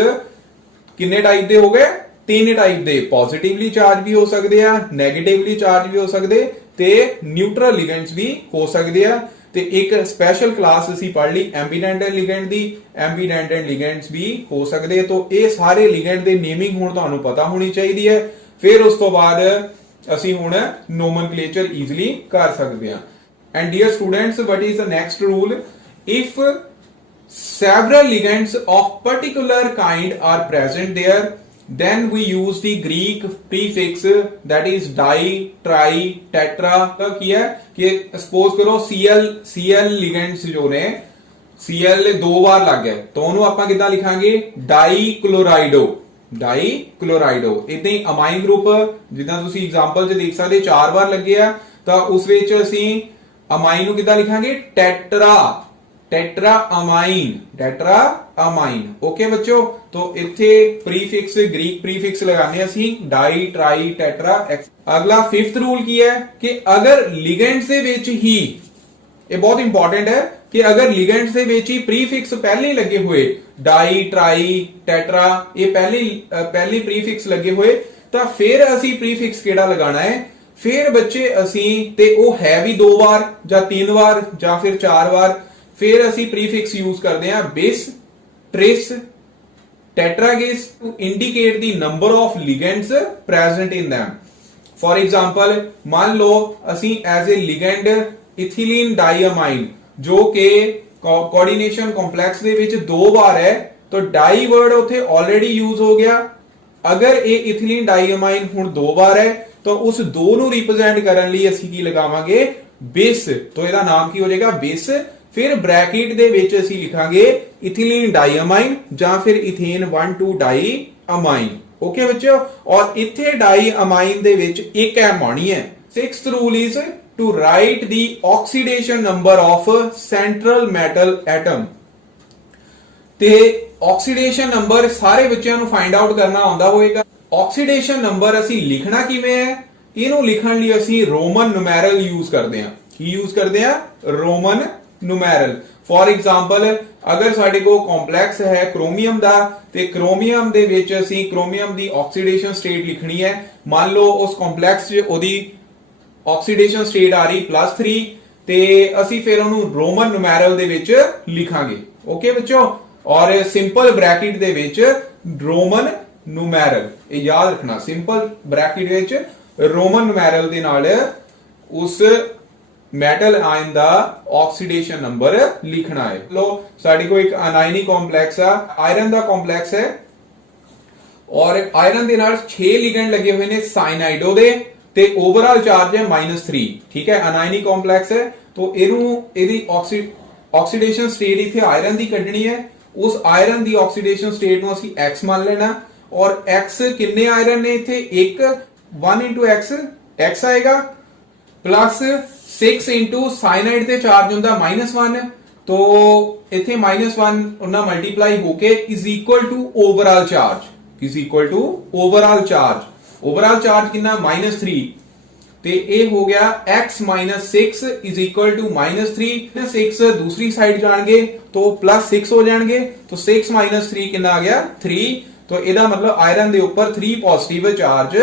किन्ने टाइप दे हो गए? 3 टाइप दे। पॉजिटिवली चार्ज भी हो सकते हैं, नेगेटिवली चार्ज भी हो सकते ते न्यूट्रल लिगेंड्स भी हो सकते हैं। ਤੇ ਇੱਕ ਸਪੈਸ਼ਲ ਕਲਾਸ ਅਸੀਂ ਪੜ੍ਹ ਲਈ ਐਂਬੀਡੈਂਟਨ ਲਿਗੈਂਡ ਦੀ। ਐਂਬੀਡੈਂਟਨ ਲਿਗੈਂਡਸ ਵੀ ਹੋ ਸਕਦੇ, ਤਾਂ ਇਹ ਸਾਰੇ ਲਿਗੈਂਡ ਦੇ ਨੇਮਿੰਗ ਹੁਣ ਤੁਹਾਨੂੰ ਪਤਾ ਹੋਣੀ ਚਾਹੀਦੀ ਹੈ। ਫਿਰ ਉਸ ਤੋਂ ਬਾਅਦ ਅਸੀਂ ਹੁਣ ਨੋਮਨਕਲੇਚਰ ਈਜ਼ੀਲੀ ਕਰ ਸਕਦੇ ਹਾਂ। And dear students, what is the next rule? If several ligands of particular kind are present there, then we use the Greek prefix that is di, tri, tetra। का ਕੀ ਹੈ ਕਿ ਸਪੋਜ਼ ਕਰੋ Cl ਲਿਗੈਂਡਸ ਜੋ ਨੇ, Cl ਦੋ ਵਾਰ ਲੱਗ ਗਿਆ ਤਾਂ ਉਹਨੂੰ ਆਪਾਂ ਕਿੱਦਾਂ ਲਿਖਾਂਗੇ? ਡਾਈਕਲੋਰਾਈਡੋ। ਇਦਾਂ ਹੀ ਅਮਾਈਨ ਗਰੁੱਪ ਜਿੱਦਾਂ ਤੁਸੀਂ ਐਗਜ਼ਾਮਪਲ 'ਚ ਦੇਖ ਸਕਦੇ 4 ਵਾਰ ਲੱਗੇ ਆ, ਤਾਂ ਉਸ ਵਿੱਚ ਅਸੀਂ ਅਮਾਈਨ ਨੂੰ ਕਿੱਦਾਂ ਲਿਖਾਂਗੇ? टेट्राअमाइन। ओके बच्चों, तो इथे प्रीफिक्स ग्रीक प्रीफिक्स लगाने ਅਸੀਂ डाई, ट्राई, टेट्रा। अगला 5th रूल की है कि अगर लिगेंड्स ਦੇ ਵਿੱਚ ਹੀ, ਇਹ ਬਹੁਤ इंपॉर्टेंट है कि अगर लिगेंड्स ਦੇ ਵਿੱਚ ਹੀ प्रीफिक्स पहले ही लगे हुए डाई, ट्राई, टेट्रा, ये पहले प्रीफिक्स लगे हुए, ਤਾਂ ਫਿਰ ਅਸੀਂ प्रीफिक्स ਕਿਹੜਾ ਲਗਾਣਾ ਹੈ? ਫਿਰ ਬੱਚੇ ਅਸੀਂ ਤੇ ਉਹ ਹੈ ਵੀ 2 ਵਾਰ ਜਾਂ 3 ਵਾਰ ਜਾਂ ਫਿਰ 4 ਵਾਰ, फिर ਅਸੀਂ प्रीफिक्स यूज करते हैं bis, tris, tetragis to indicate the number of ligands present in them। For example, मान लो ਅਸੀਂ as a ligand ethylene diamine ਜੋ ਕਿ ਕੋਆਰਡੀਨੇਸ਼ਨ ਕੰਪਲੈਕਸ ਦੇ ਵਿੱਚ 2 ਵਾਰ ਹੈ, ਤਾਂ ਡਾਈ ਵਰਡ ਉੱਥੇ ਆਲਰੇਡੀ ਯੂਜ਼ ਹੋ ਗਿਆ। ਅਗਰ ਇਹ ethylene diamine ਹੁਣ 2 ਵਾਰ ਹੈ ਤਾਂ ਉਸ 2 ਨੂੰ ਰਿਪਰੈਜ਼ੈਂਟ ਕਰਨ ਲਈ ਅਸੀਂ ਕੀ ਲਗਾਵਾਂਗੇ? bis। तो ਇਹਦਾ ਨਾਮ ਕੀ ਹੋ ਜਾਏਗਾ? bis। फिर ब्रैकेट ਦੇ ਵਿੱਚ ਅਸੀਂ ਲਿਖਾਂਗੇ इथिलीन डाइअमाइन ਜਾਂ ਫਿਰ इथेन 1,2 डाइअमाइन। ओके बच्चों, और ਇੱਥੇ डाइअमाइन ਦੇ ਵਿੱਚ ਇੱਕ ਐਮ ਆਣੀ ਹੈ। 6th rule is to write the oxidation number of central metal atom। ਤੇ ਆਕਸੀਡੇਸ਼ਨ ਨੰਬਰ ਸਾਰੇ ਬੱਚਿਆਂ ਨੂੰ ਫਾਈਂਡ ਆਊਟ ਕਰਨਾ ਆਉਂਦਾ ਹੋਵੇਗਾ। ਆਕਸੀਡੇਸ਼ਨ ਨੰਬਰ ਅਸੀਂ ਲਿਖਣਾ ਕਿਵੇਂ ਹੈ? ਇਹਨੂੰ ਲਿਖਣ ਲਈ ਅਸੀਂ ਰੋਮਨ ਨੂਮੈਰਲ ਯੂਜ਼ ਕਰਦੇ ਹਾਂ। ਕੀ ਯੂਜ਼ ਕਰਦੇ ਹਾਂ? ਰੋਮਨ ਨੂਮੈਰਲ। ਫॉर एग्जांपल अगर ਸਾਡੇ ਕੋਲ ਕੰਪਲੈਕਸ ਹੈ ਕ੍ਰੋਮੀਅਮ ਦਾ ਤੇ ਕ੍ਰੋਮੀਅਮ ਦੇ ਵਿੱਚ ਅਸੀਂ ਕ੍ਰੋਮੀਅਮ ਦੀ ਆਕਸੀਡੇਸ਼ਨ ਸਟੇਟ ਲਿਖਣੀ ਹੈ। ਮੰਨ ਲਓ ਉਸ ਕੰਪਲੈਕਸ 'ਚ ਉਹਦੀ ਆਕਸੀਡੇਸ਼ਨ ਸਟੇਟ ਆ ਰਹੀ +3 ਤੇ ਅਸੀਂ ਫਿਰ ਉਹਨੂੰ ਰੋਮਨ ਨੂਮੈਰਲ ਦੇ ਵਿੱਚ ਲਿਖਾਂਗੇ। ਓਕੇ ਬੱਚੋ, ਔਰ ਸਿੰਪਲ ਬ੍ਰੈਕਟ ਦੇ ਵਿੱਚ ਰੋਮਨ ਨੂਮੈਰਲ, ਇਹ ਯਾਦ ਰੱਖਣਾ, ਸਿੰਪਲ ਬ੍ਰੈਕਟ ਵਿੱਚ ਰੋਮਨ ਨੂਮੈਰਲ ਦੇ ਨਾਲ ਉਸ ਮੈਟਲ ਆਇਨ ਦਾ ਆਕਸੀਡੇਸ਼ਨ ਨੰਬਰ ਲਿਖਣਾ ਹੈ। ਲੋ ਸਾਡੇ ਕੋਲ ਇੱਕ ਅਨਾਇਨੀ ਕੰਪਲੈਕਸ ਆ, ਆਇਰਨ ਦਾ ਕੰਪਲੈਕਸ ਹੈ ਔਰ ਆਇਰਨ ਦੇ ਨਾਲ 6 ਲਿਗੈਂਡ ਲੱਗੇ ਹੋਏ ਨੇ ਸਾਇਨਾਈਡੋ ਦੇ ਤੇ ਓਵਰਆਲ ਚਾਰਜ ਹੈ -3। ਠੀਕ ਹੈ, ਅਨਾਇਨੀ ਕੰਪਲੈਕਸ ਹੈ तो ਇਹਦੀ ਆਕਸੀਡੇਸ਼ਨ ਸਟੇਟ ਇੱਥੇ ਆਇਰਨ ਦੀ ਕੱਢਣੀ ਹੈ। ਉਸ ਆਇਰਨ ਦੀ ਆਕਸੀਡੇਸ਼ਨ ਸਟੇਟ ਨੂੰ ਅਸੀਂ x ਮੰਨ ਲੈਣਾ ਔਰ x ਕਿੰਨੇ ਆਇਰਨ ਨੇ ਇੱਥੇ? 1 into x ਆਏਗਾ प्लस 6 into ਸਾਇਨਾਈਡ ਤੇ ਚਾਰਜ ਹੁੰਦਾ -1 तो ਇੱਥੇ -1 ਉਹਨਾਂ ਮਲਟੀਪਲਾਈ ਹੋ ਕੇ is equal to overall charge, is equal to overall charge. Overall charge कितना? -3 ਤੇ ਇਹ ਹੋ ਗਿਆ x - 6 इज इक्वल टू -3। 6 दूसरी साइड जाएंगे तो +6 हो जाएंगे तो 6 - 3 कितना आ गया? 3। तो ਇਹਦਾ ਮਤਲਬ ਆਇਰਨ ਦੇ ਉੱਪਰ 3 ਪੋਜ਼ਿਟਿਵ ਚਾਰਜ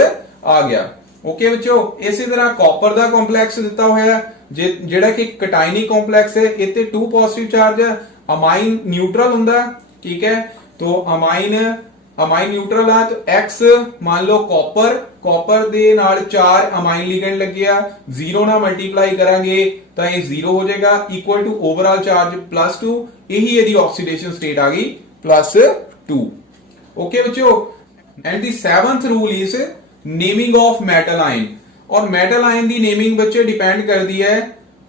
ਆ ਗਿਆ। ਓਕੇ ਬੱਚੋ, ਇਸੇ ਤਰ੍ਹਾਂ ਕਾਪਰ ਦਾ ਕੰਪਲੈਕਸ ਦਿੱਤਾ ਹੋਇਆ ਜਿਹੜਾ ਕਿ ਕਟਾਇਨੀ ਕੰਪਲੈਕਸ ਹੈ, ਇੱਥੇ 2 ਪੋਜ਼ਿਟਿਵ ਚਾਰਜ ਹੈ। ਅਮਾਈਨ ਨਿਊਟਰਲ ਹੁੰਦਾ, ਠੀਕ ਹੈ, तो ਅਮਾਈਨ ਨਿਊਟਰਲ ਆ। तो x ਮੰਨ ਲਓ ਕਾਪਰ ਦੇ ਨਾਲ 4 ਅਮਾਈਨ ਲਿਗੈਂਡ ਲੱਗਿਆ, 0 ਨਾਲ ਮਲਟੀਪਲਾਈ ਕਰਾਂਗੇ ਤਾਂ ਇਹ 0 ਹੋ ਜਾਏਗਾ ਇਕੁਅਲ ਟੂ ਓਵਰਆਲ ਚਾਰਜ +2। ਇਹੀ ਇਹਦੀ ਆਕਸੀਡੇਸ਼ਨ ਸਟੇਟ ਆ ਗਈ +2। ओके बच्चों, and the 7th rule is naming of metal ion. और मेटल आयन दी नेमिंग बच्चे डिपेंड करती है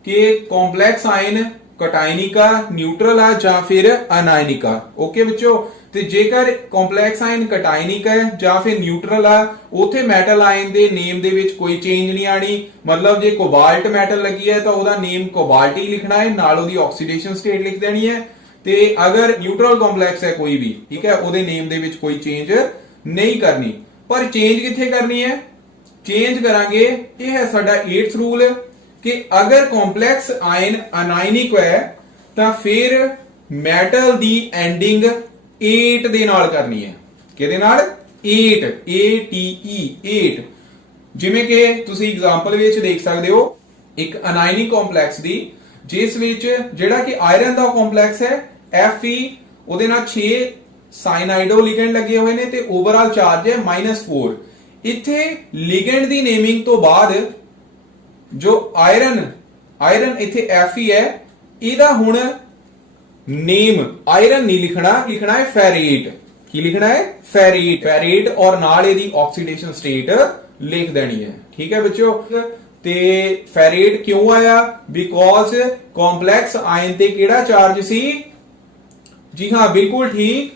कि कॉम्प्लेक्स आयन कटायनिका, न्यूट्रल आ ਜਾਂ ਫਿਰ ਅਨਾਇਨਿਕਾ। ओके बच्चों, ਤੇ ਜੇਕਰ ਕੰਪਲੈਕਸ ਆਇਨ ਕਟਾਇਨਿਕ ਹੈ ਜਾਂ ਫਿਰ ਨਿਊਟਰਲ ਆ, ਉਥੇ ਮੈਟਲ ਆਇਨ ਦੇ ਨੇਮ ਦੇ ਵਿੱਚ ਕੋਈ ਚੇਂਜ ਨਹੀਂ ਆਣੀ। ਮਤਲਬ ਜੇ ਕੋਬਾਲਟ ਮੈਟਲ ਲੱਗੀ ਹੈ ਤਾਂ ਉਹਦਾ ਨੇਮ ਕੋਬਾਲਟ ਹੀ ਲਿਖਣਾ ਹੈ, ਨਾਲ ਉਹਦੀ ਆਕਸੀਡੇਸ਼ਨ ਸਟੇਟ ਲਿਖ ਦੇਣੀ ਹੈ। ਤੇ ਅਗਰ ਨਿਊਟਰਲ ਕੰਪਲੈਕਸ ਹੈ ਕੋਈ ਵੀ, ਠੀਕ ਹੈ, ਉਹਦੇ ਨੇਮ ਦੇ ਵਿੱਚ ਕੋਈ ਚੇਂਜ ਨਹੀਂ ਕਰਨੀ। ਪਰ ਚੇਂਜ ਕਿੱਥੇ ਕਰਨੀ ਹੈ? ਚੇਂਜ ਕਰਾਂਗੇ, ਇਹ ਹੈ ਸਾਡਾ 8th ਰੂਲ ਕਿ ਅਗਰ ਕੰਪਲੈਕਸ ਆਇਨ ਅਨਾਇਨਿਕ ਹੈ ਤਾਂ ਫਿਰ ਮੈਟਲ ਦੀ ਐਂਡਿੰਗ 8 ਦੇ ਨਾਲ ਕਰਨੀ ਹੈ। ਕਿਹਦੇ ਨਾਲ? 8, ATE 8। ਜਿਵੇਂ ਕਿ ਤੁਸੀਂ ਐਗਜ਼ਾਮਪਲ ਵਿੱਚ ਦੇਖ ਸਕਦੇ ਹੋ ਇੱਕ ਅਨਾਇਨਿਕ ਕੰਪਲੈਕਸ ਦੀ, ਜਿਸ ਵਿੱਚ ਜਿਹੜਾ ਕਿ ਆਇਰਨ ਦਾ ਕੰਪਲੈਕਸ ਹੈ Fe, ਉਹਦੇ ਨਾਲ 6 ਸਾਇਨਾਈਡੋ ਲਿਗੈਂਡ ਲੱਗੇ ਹੋਏ ਨੇ ਤੇ ਓਵਰਆਲ ਚਾਰਜ ਹੈ -4। ਇੱਥੇ ਲਿਗੈਂਡ ਦੀ ਨੇਮਿੰਗ ਤੋਂ ਬਾਅਦ ਜੋ ਆਇਰਨ ਇੱਥੇ Fe ਹੈ, ਇਹਦਾ ਹੁਣ नेम आयरन नहीं लिखना, लिखना है फेरेट। की लिखना है? फेरेट और नाल ਇਹਦੀ ऑक्सीडेशन स्टेट लिख देनी है। ठीक है बच्चों, ਤੇ फेरेट क्यों आया? बिकॉज कॉम्प्लेक्स आयन ਤੇ ਕਿਹੜਾ ਚਾਰਜ ਸੀ? जी हां, बिल्कुल ठीक,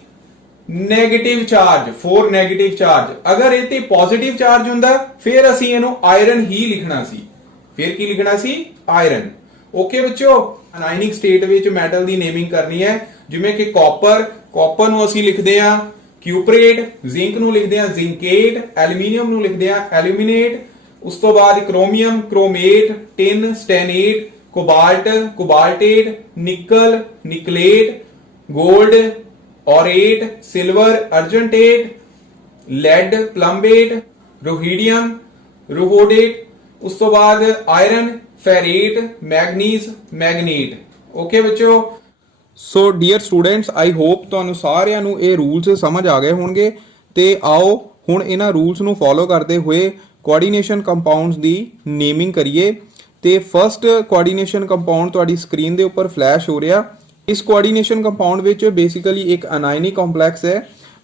नेगेटिव चार्ज, 4 नेगेटिव चार्ज। अगर ਇਹ ਤੇ पॉजिटिव चार्ज ਹੁੰਦਾ ਫਿਰ ਅਸੀਂ ਇਹਨੂੰ ਆਇਰਨ ਹੀ ਲਿਖਣਾ ਸੀ। ਫਿਰ ਕੀ ਲਿਖਣਾ ਸੀ? ਆਇਰਨ। ओके बच्चों, ਅਨਾਇਨਿਕ ਸਟੇਟ ਵਿੱਚ ਮੈਟਲ ਦੀ ਨੇਮਿੰਗ ਕਰਨੀ ਹੈ। ਜਿਵੇਂ ਕਿ ਕਾਪਰ ਨੂੰ ਅਸੀਂ ਲਿਖਦੇ ਆ ਕਿਊਪਰੇਟ, ਜ਼ਿੰਕ ਨੂੰ ਲਿਖਦੇ ਆ ਜ਼ਿੰਕੇਟ, ਐਲੂਮੀਨੀਅਮ ਨੂੰ ਲਿਖਦੇ ਆ ਐਲੂਮੀਨੇਟ। ਉਸ ਤੋਂ ਬਾਅਦ chromium chromate, tin stannate, cobalt cobaltate, nickel nickelate, gold aurate, silver argentate, lead plumbate, rhodium rhodate. ਉਸ ਤੋਂ ਬਾਅਦ iron ferrate, manganese manganate. Okay बच्चों, so dear students, I hope ਤੁਹਾਨੂੰ ਸਾਰਿਆਂ ਨੂੰ ਇਹ ਰੂਲਸ ਸਮਝ ਆ ਗਏ ਹੋਣਗੇ। ਤੇ ਆਓ ਹੁਣ ਇਹਨਾਂ ਰੂਲਸ ਨੂੰ ਫੋਲੋ ਕਰਦੇ ਹੋਏ ਕੋਆਰਡੀਨੇਸ਼ਨ ਕੰਪਾਊਂਡਸ ਦੀ ਨੇਮਿੰਗ ਕਰੀਏ। ਤੇ ਫਰਸਟ ਕੋਆਰਡੀਨੇਸ਼ਨ ਕੰਪਾਊਂਡ ਤੁਹਾਡੀ ਸਕਰੀਨ ਦੇ ਉੱਪਰ ਫਲੈਸ਼ ਹੋ ਰਿਹਾ। ਇਸ ਕੋਆਰਡੀਨੇਸ਼ਨ ਕੰਪਾਊਂਡ ਵਿੱਚ ਬੇਸਿਕਲੀ ਇੱਕ ਅਨਾਇਨਿਕ ਕੰਪਲੈਕਸ ਹੈ।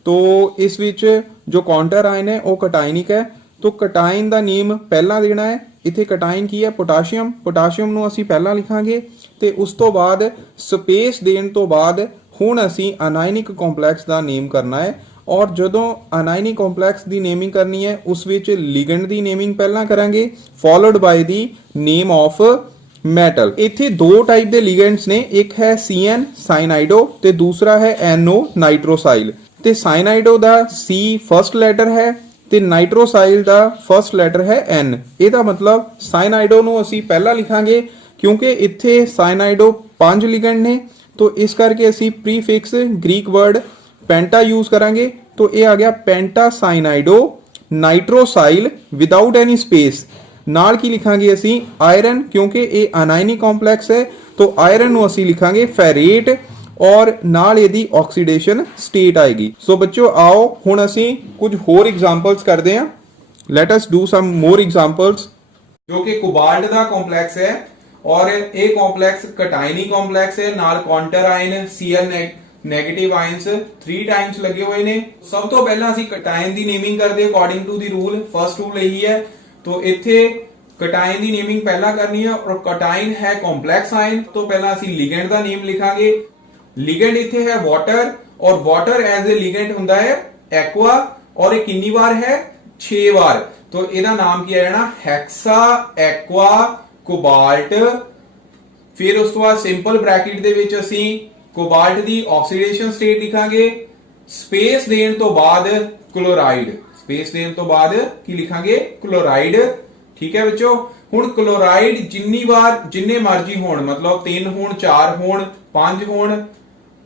तो ਇਸ ਵਿੱਚ ਜੋ ਕਾਉਂਟਰ ਆਇਨ ਹੈ ਉਹ ਕਟਾਇਨਿਕ ਹੈ। तो ਕਟਾਇਨ ਦਾ ਨੇਮ ਪਹਿਲਾਂ ਦੇਣਾ ਹੈ। ਇੱਥੇ ਕਟਾਇਨ ਕੀ ਹੈ? ਪੋਟਾਸ਼ੀਅਮ ਨੂੰ ਅਸੀਂ ਪਹਿਲਾਂ ਲਿਖਾਂਗੇ ਤੇ ਉਸ ਤੋਂ ਬਾਅਦ ਸਪੇਸ ਦੇਣ ਤੋਂ ਬਾਅਦ ਹੁਣ ਅਸੀਂ ਅਨਾਇਨਿਕ ਕੰਪਲੈਕਸ ਦਾ ਨੇਮ ਕਰਨਾ ਹੈ। ਔਰ ਜਦੋਂ ਅਨਾਇਨਿਕ ਕੰਪਲੈਕਸ ਦੀ ਨੇਮਿੰਗ ਕਰਨੀ ਹੈ ਉਸ ਵਿੱਚ ਲਿਗੈਂਡ ਦੀ ਨੇਮਿੰਗ ਪਹਿਲਾਂ ਕਰਾਂਗੇ, followed by the name of metal. ਇੱਥੇ ਦੋ ਟਾਈਪ ਦੇ ਲਿਗੈਂਡਸ ਨੇ, ਇੱਕ ਹੈ CN ਸਾਇਨਾਈਡੋ ਤੇ ਦੂਸਰਾ ਹੈ NO ਨਾਈਟ੍ਰੋਸਾਈਲ। ਤੇ ਸਾਇਨਾਈਡੋ ਦਾ C ਫਰਸਟ ਲੈਟਰ ਹੈ ਤੇ ਨਾਈਟ੍ਰੋਸਾਈਲ ਦਾ ਫਰਸਟ ਲੈਟਰ ਹੈ N। ਇਹਦਾ ਮਤਲਬ ਸਾਇਨਾਈਡੋ ਨੂੰ ਅਸੀਂ ਪਹਿਲਾਂ ਲਿਖਾਂਗੇ ਕਿਉਂਕਿ ਇੱਥੇ ਸਾਇਨਾਈਡੋ 5 ਲਿਗੈਂਡ ਨੇ, तो इस करके ਅਸੀਂ प्रीफिक्स ग्रीक वर्ड पेंटा यूज करांगे। तो ये आ गया पेंटासाइनाइडो नाइट्रोसाइल विदाउट एनी स्पेस। नाल की लिखांगे ਅਸੀਂ आयरन क्योंकि ये अनायनी कॉम्प्लैक्स है, तो आयरन ਨੂੰ ਅਸੀਂ ਲਿਖਾਂਗੇ फेरेट और नाल ਇਹਦੀ ऑक्सीडेशन स्टेट आएगी। सो बच्चों आओ ਹੁਣ ਅਸੀਂ ਕੁਝ ਹੋਰ एग्जांपल्स ਕਰਦੇ ਹਾਂ। Let us do some more examples. जो कि कोबाल्ट ਦਾ कॉम्प्लैक्स है और ये कॉम्प्लैक्स कटाइनी कॉम्प्लैक्स है, नाल counter ion Cl negative ions 3 times लगे हुए ने। सब तो पहला ਅਸੀਂ कटाइन ਦੀ नेमिंग ਕਰਦੇ according to the rule. First rule यही है, तो ਇੱਥੇ कटाइन ਦੀ नेमिंग ਪਹਿਲਾਂ ਕਰਨੀ ਹੈ और कटाइन है कॉम्प्लैक्स आयन। तो ਪਹਿਲਾਂ ਅਸੀਂ लिगेंड ਦਾ नेम ਲਿਖਾਂਗੇ। लिगेंड ਇੱਥੇ है वाटर और वाटर एज ए लिगेंड ਹੁੰਦਾ है एक्वा और ਇਹ ਕਿੰਨੀ ਵਾਰ है 6 ਵਾਰ। तो ਇਹਦਾ ਨਾਮ ਕੀ ਆ ਜਾਣਾ ਹੈਕਸਾ एक्वा ਕੋਬਾਲਟ। ਫਿਰ ਉਸ ਤੋਂ ਬਾਅਦ ਸਿੰਪਲ ਬ੍ਰੈਕਟ ਦੇ ਵਿੱਚ ਅਸੀਂ ਕੋਬਾਲਟ ਦੀ ਆਕਸੀਡੇਸ਼ਨ ਸਟੇਟ ਲਿਖਾਂਗੇ। ਸਪੇਸ ਦੇਣ ਤੋਂ ਬਾਅਦ ਕਲੋਰਾਈਡ, ਸਪੇਸ ਦੇਣ ਤੋਂ ਬਾਅਦ ਕੀ ਲਿਖਾਂਗੇ ਕਲੋਰਾਈਡ। ਠੀਕ ਹੈ ਬੱਚੋ। ਹੁਣ ਕਲੋਰਾਈਡ ਜਿੰਨੀ ਵਾਰ ਜਿੰਨੇ ਮਰਜ਼ੀ ਹੋਣ, ਮਤਲਬ 3 ਹੋਣ 4 ਹੋਣ 5 ਹੋਣ,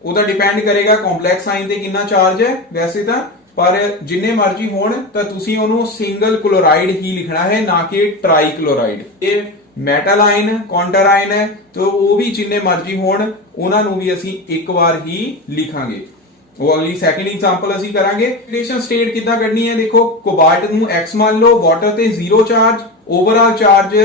ਉਹਦਾ ਡਿਪੈਂਡ ਕਰੇਗਾ ਕੰਪਲੈਕਸ ਆਇਨ ਤੇ ਕਿੰਨਾ ਚਾਰਜ ਹੈ। ਵੈਸੇ ਤਾਂ पर जिन्ने मर्जी होण तां तुसीं ओनू सिंगल क्लोराइड ही लिखना है, ना कि ट्राई क्लोराइड। ये मैटल आयन काउंटर आयन है, तो वो भी जिन्ने मर्जी होण उन्हां नू भी असीं एक बार ही लिखांगे। वो अगली सेकंड एग्जांपल असीं करांगे। ऑक्सीडेशन स्टेट किदां कढनी है, देखो कोबाल्ट नू X मान लो, वाटर ते 0 चार्ज, ओवरऑल चार्ज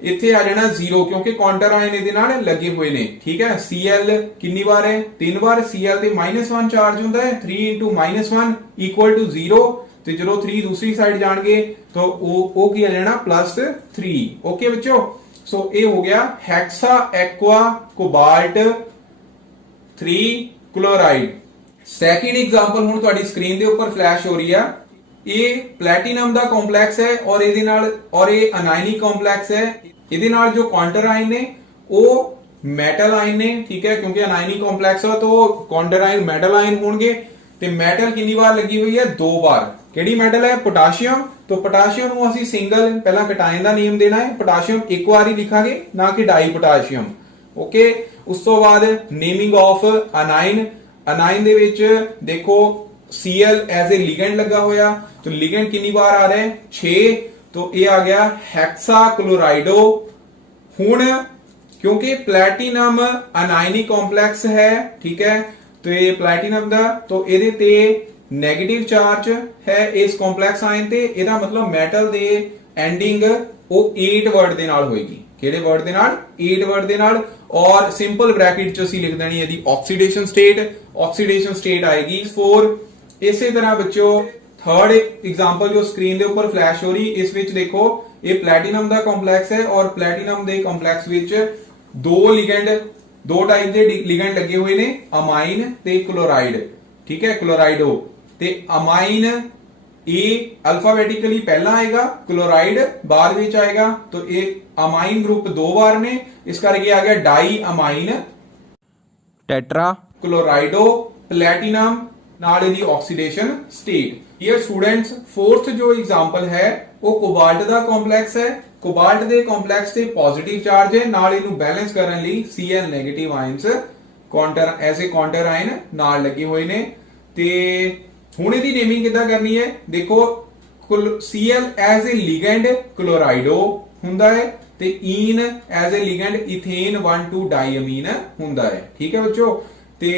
ਇੱਥੇ ਆ ਜਾਣਾ 0 ਕਿਉਂਕਿ ਕਾउंटर ਆਇਨ ਇਹਦੇ ਨਾਲ ਲੱਗੇ ਹੋਏ ਨੇ। ਠੀਕ ਹੈ। Cl ਕਿੰਨੀ ਵਾਰ ਹੈ 3 ਵਾਰ। Cl ਤੇ -1 ਚਾਰਜ ਹੁੰਦਾ ਹੈ, 3 * -1 = 0। ਤੇ ਜਦੋਂ 3 दूसरी साइड ਜਾਣਗੇ तो ਉਹ ਕੀ ਆ ਜਾਣਾ +3। ओके बच्चों। सो ਇਹ ਹੋ ਗਿਆ Hexa aqua cobalt 3 chloride. Second example ਹੁਣ ਤੁਹਾਡੀ ਸਕਰੀਨ ਦੇ ਉੱਪਰ ਫਲੈਸ਼ ਹੋ ਰਹੀ ਆ। ਇਹ प्लैटिनम ਦਾ ਕੰਪਲੈਕਸ ਹੈ और ਇਹਦੇ ਨਾਲ और ਇਹ ਅਨਾਇਨੀ ਕੰਪਲੈਕਸ ਹੈ। ਇਹਦੇ ਨਾਲ जो काउंटर आयन ने वो मेटल आयन ने। ठीक है। क्योंकि अनायनी कॉम्प्लेक्स है तो काउंटर आयन मेटल आयन होंगे। ते मेटल कितनी बार लगी हुई है 2 बार। केड़ी मेटल है पोटाशियम। तो पोटाशियम ਨੂੰ ਅਸੀਂ सिंगल पहला कटाइन ਦਾ नेम देना है। पोटाशियम एक बार ही लिखांगे, ना कि डाई पोटाशियम। ओके। उस तो बाद नेमिंग ऑफ अनाइन। अनाइन दे विच देखो Cl एज ए लिगेंड लगा होया, तो लिगेंड कितनी बार आ रहा है 6। तो ये आ गया हेक्सा क्लोराइडो। हुण क्योंकि प्लैटिनम अनायनी कॉम्प्लैक्स है, ठीक है, तो ये प्लैटिनम दा तो ਇਹਦੇ ਤੇ नेगेटिव चार्ज है इस कॉम्प्लैक्स आयन ते। ਇਹਦਾ मतलब मेटल ਦੇ एंडिंग ਉਹ 8 वर्ड ਦੇ ਨਾਲ ਹੋਏਗੀ। ਕਿਹੜੇ वर्ड ਦੇ ਨਾਲ 8 वर्ड ਦੇ ਨਾਲ। और सिंपल ब्रैकेट ਚ ਅਸੀਂ ਲਿਖ ਦੇਣੀ ਇਹਦੀ ऑक्सीडेशन स्टेट। ऑक्सीडेशन स्टेट आएगी 4। इसी तरह बच्चों थर्ड एग्जांपल जो स्क्रीन के ऊपर फ्लैश हो रही, इस विच देखो ये प्लैटिनम का कॉम्प्लैक्स है और प्लैटिनम के कॉम्प्लैक्स विच दो लिगेंड, दो टाइप के लिगेंड लगे हुए ने, अमाइन ते क्लोराइड। ठीक है। क्लोराइडो ते अमाइन ए अल्फाबेटिकली पहला आएगा, क्लोराइड बाद विच आएगा। तो ये अमाइन ग्रुप 2 बार ने, इस करके आ गया diammine tetrachlorido platinum नाल दी oxidation state. Dear students, fourth जो एग्जांपल है वो कोबाल्ट दा कॉम्प्लैक्स है। कोबाल्ट दे कॉम्प्लैक्स ते पॉजिटिव चार्ज है, नाल इनू बैलेंस करन लई Cl नेगेटिव आयंस काउंटर ऐसे काउंटर आयन नाल लगे हुए ने। ते हुण इहदी नेमिंग किदां करनी है, देखो Cl एज ए लिगेंड क्लोराइडो हुंदा है ते इन एज ए लिगेंड इथेन 1,2 डाइअमीन हुंदा है। ठीक है बच्चों। ते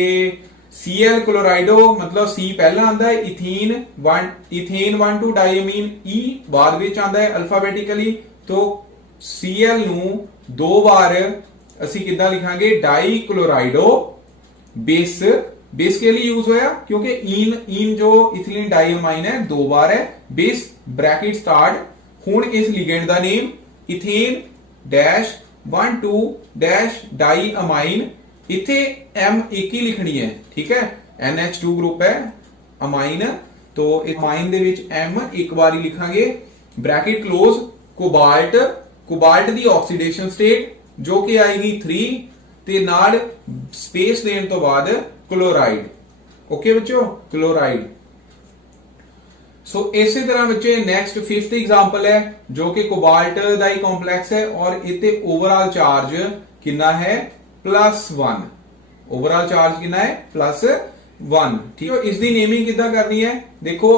Cl क्लोराइडो मतलब C पहला आंदा है, इथेन 1,2 डाइअमीन E बाद विच आंदा है अल्फाबेटिकली। तो Cl ਨੂੰ 2 बार ਅਸੀਂ ਕਿੱਦਾਂ ਲਿਖਾਂਗੇ डाई क्लोराइडो बेस। बेस के लिए यूज होया क्योंकि इन जो इथिलीन डाइअमाइन है 2 बार है। Base bracket start. हुण इस लिगेंड का name ethane dash 1,2 dash diamine. इथे M एक ही लिखनी है। ठीक है। NH2 ग्रुप है अमाइन, तो अमाइन दे विच M एक बार ही लिखांगे। ब्रैकेट क्लोज कोबाल्ट ਕੋਬਾਲਟ ਦੀ ਆਕਸੀਡੇਸ਼ਨ ਸਟੇਟ ਜੋ ਕਿ ਆਏਗੀ 3 ਤੇ ਨਾਲ ਸਪੇਸ ਦੇਣ ਤੋਂ ਬਾਅਦ ਕਲੋਰਾਈਡ। ਓਕੇ ਬੱਚਿਓ, ਕਲੋਰਾਈਡ। ਸੋ ਇਸੇ ਤਰ੍ਹਾਂ ਬੱਚੇ ਨੈਕਸਟ 5th एग्जांपल है जो कि कोबाल्ट ਦਾ ਹੀ ਕੰਪਲੈਕਸ ਹੈ ਔਰ ਇਤੇ ਓਵਰਆਲ ਚਾਰਜ ਕਿੰਨਾ ਹੈ +1। ਓਵਰਆਲ ਚਾਰਜ ਕਿੰਨਾ ਹੈ +1। ਠੀਕ ਹੈ, ਇਸ ਦੀ ਨੇਮਿੰਗ ਕਿੱਦਾਂ ਕਰਨੀ ਹੈ? ਦੇਖੋ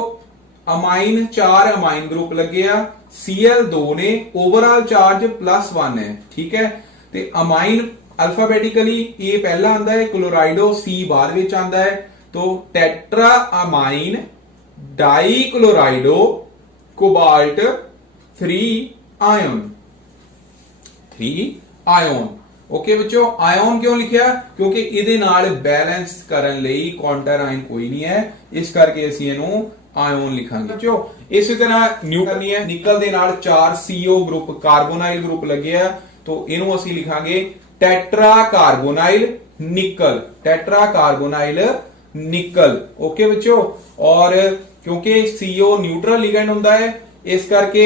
ਅਮਾਈਨ 4 ਅਮਾਈਨ ਗਰੁੱਪ ਲੱਗੇ ਆ, Cl2 ਨੇ, ਓਵਰਆਲ ਚਾਰਜ +1 ਹੈ। ਠੀਕ ਹੈ, ਤੇ ਅਮਾਈਨ ਅਲਫਾਬੈਟਿਕਲੀ A ਪਹਿਲਾ ਆਂਦਾ ਹੈ, ਕਲੋਰਾਈਡੋ C ਬਾਅਦ ਵਿੱਚ ਆਂਦਾ ਹੈ। तो tetraammine dichlorido cobalt 3 ion. Okay बच्चों, आयन क्यों लिखिया? क्योंकि इहदे नाल बैलेंस करन लई काउंटर आयन कोई नहीं है, इस करके ਅਸੀਂ ਇਹਨੂੰ आयन लिखांगे। बच्चों इसी तरह न्यू करनी है, निकल दे नाल 4 CO ग्रुप कार्बोनाइल ग्रुप लगे आ, तो ਇਹਨੂੰ ਅਸੀਂ ਲਿਖਾਂਗੇ टेट्रा कार्बोनाइल निकल। टेट्रा कार्बोनाइल निकल। ओके बच्चों, और क्योंकि CO न्यूट्रल लिगेंड ਹੁੰਦਾ है, इस करके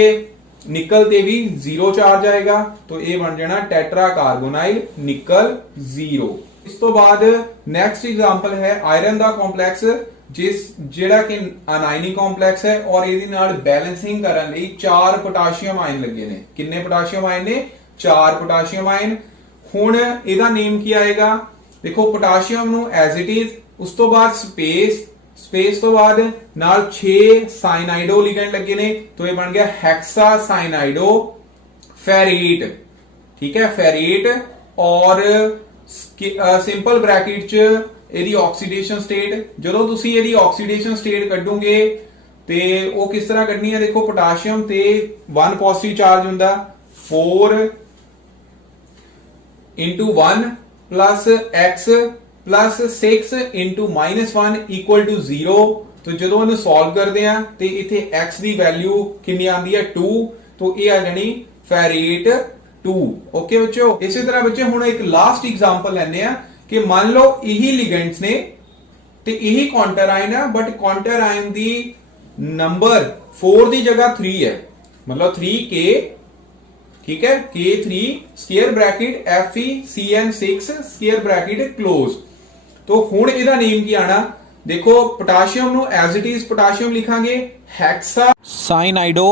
निकल ते भी 0 चार्ज आएगा, तो ये बन जाना टेट्रा कार्बोनाइल निकल 0। इस तो बाद नेक्स्ट एग्जांपल है आयरन ਦਾ ਕੰਪਲੈਕਸ, ਜਿਹੜਾ ਕਿ ਅਨਾਇਨਿਕ ਕੰਪਲੈਕਸ ਹੈ ਔਰ ਇਹਦੇ ਨਾਲ ਬੈਲੈਂਸਿੰਗ ਕਰਨ ਲਈ 4 ਪੋਟਾਸ਼ੀਅਮ ਆਇਨ ਲੱਗੇ ਨੇ। ਕਿੰਨੇ ਪੋਟਾਸ਼ੀਅਮ ਆਇਨ ਨੇ? 4 ਪੋਟਾਸ਼ੀਅਮ ਆਇਨ। ਹੁਣ ਇਹਦਾ ਨੇਮ ਕੀ ਆਏਗਾ? ਦੇਖੋ ਪੋਟਾਸ਼ੀਅਮ ਨੂੰ ਐਜ਼ ਇਟ ਇਜ਼, ਉਸ ਤੋਂ ਬਾਅਦ ਸਪੇਸ ਤੋਂ ਬਾਅਦ ਨਾਲ 6 ਸਾइनाइडो लिगेंड लगे ने, तो ये बन गया हेक्सा साइनाइडो फेरेट। ठीक है, फेरेट। और सिंपल ब्रैकेट च ਇਹਦੀ ਆਕਸੀਡੇਸ਼ਨ ਸਟੇਟ, ਜਦੋਂ ਤੁਸੀਂ ਇਹਦੀ ਆਕਸੀਡੇਸ਼ਨ ਸਟੇਟ ਕੱਢੋਗੇ ਤੇ ਉਹ ਕਿਸ ਤਰ੍ਹਾਂ ਕੱਢਣੀ ਹੈ? ਦੇਖੋ ਪੋਟਾਸ਼ੀਅਮ ਤੇ 1 ਪੋਜ਼ਿਟਿਵ ਚਾਰਜ ਹੁੰਦਾ, 4 into 1 plus x plus 6 into -1 equal to 0। तो ਜਦੋਂ ਇਹਨੂੰ ਸੋਲਵ ਕਰਦੇ ਆ ਤੇ ਇੱਥੇ x ਦੀ ਵੈਲਿਊ ਕਿੰਨੀ ਆਂਦੀ ਹੈ 2, तो ਇਹ ਆ ਜਾਣੀ ਫੈਰੇਟ 2। ਓਕੇ ਬੱਚਿਓ, ਇਸੇ ਤਰ੍ਹਾਂ ਬੱਚੇ ਹੁਣ ਇੱਕ ਲਾਸਟ ਐਗਜ਼ਾਮਪਲ ਲੈਣੇ ਆ ਕਿ ਮੰਨ ਲਓ ਇਹੀ ਲਿਗੈਂਡਸ ਨੇ ਤੇ ਇਹੀ ਕਾਉਂਟਰ ਆਇਨ ਹੈ, but counter ion the number 4 ਦੀ ਜਗ੍ਹਾ 3 ਹੈ, मतलब 3k। ठीक है, K3 square bracket FeCN6 square bracket close. तो हुण ਇਹਦਾ ਨੇਮ ਕੀ ਆਣਾ? ਦੇਖੋ ਪੋਟਾਸ਼ੀਅਮ ਨੂੰ ਐਜ਼ ਇਟ ਇਜ਼ ਪੋਟਾਸ਼ੀਅਮ ਲਿਖਾਂਗੇ ਹੈਕਸਾ ਸਾइनाइडो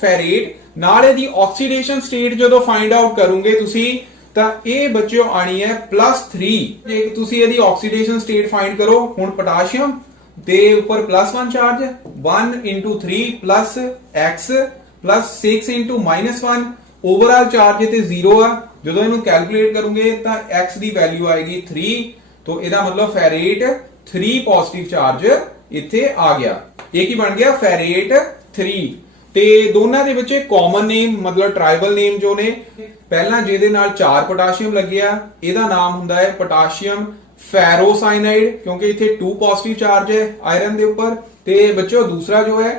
ਫੈਰੇਟ। ਨਾਲ ਇਹਦੀ ਆਕਸੀਡੇਸ਼ਨ ਸਟੇਟ ਜਦੋਂ ਫਾਈਂਡ ਆਊਟ ਕਰੋਗੇ ਤੁਸੀਂ ਤਾਂ ਇਹ ਬੱਚਿਓ ਆਣੀ ਹੈ +3। ਜੇ ਤੁਸੀਂ ਇਹਦੀ ਆਕਸੀਡੇਸ਼ਨ ਸਟੇਟ ਫਾਈਂਡ ਕਰੋ, ਹੁਣ ਪੋਟਾਸ਼ੀਅਮ ਦੇ ਉੱਪਰ +1 charge, 1 into 3 plus x plus 6 into -1, overall charge इथे 0 आ। ਜਦੋਂ ਇਹਨੂੰ ਕੈਲਕੂਲੇਟ ਕਰੋਗੇ ਤਾਂ x ਦੀ ਵੈਲਿਊ ਆਏਗੀ 3, तो ਇਹਦਾ ਮਤਲਬ ਫੈਰੇਟ 3 ਪੋਜ਼ਿਟਿਵ ਚਾਰਜ ਇੱਥੇ ਆ ਗਿਆ। ਇਹ ਕੀ ਬਣ ਗਿਆ? ਫੈਰੇਟ 3। ਤੇ ਦੋਨਾਂ ਦੇ ਵਿੱਚ ਕਾਮਨ ਨੇਮ ਮਤਲਬ ਟ੍ਰਾਈਬਲ ਨੇਮ ਜੋ ਨੇ, ਪਹਿਲਾਂ ਜਿਹਦੇ ਨਾਲ 4 ਪੋਟਾਸ਼ੀਅਮ ਲੱਗਿਆ ਇਹਦਾ ਨਾਮ ਹੁੰਦਾ ਹੈ ਪੋਟਾਸ਼ੀਅਮ ਫੈਰੋਸਾइनाइड, ਕਿਉਂਕਿ ਇੱਥੇ 2 ਪੋਜ਼ਿਟਿਵ ਚਾਰਜ ਹੈ ਆਇਰਨ ਦੇ ਉੱਪਰ। ਤੇ ਬੱਚਿਓ ਦੂਸਰਾ ਜੋ ਹੈ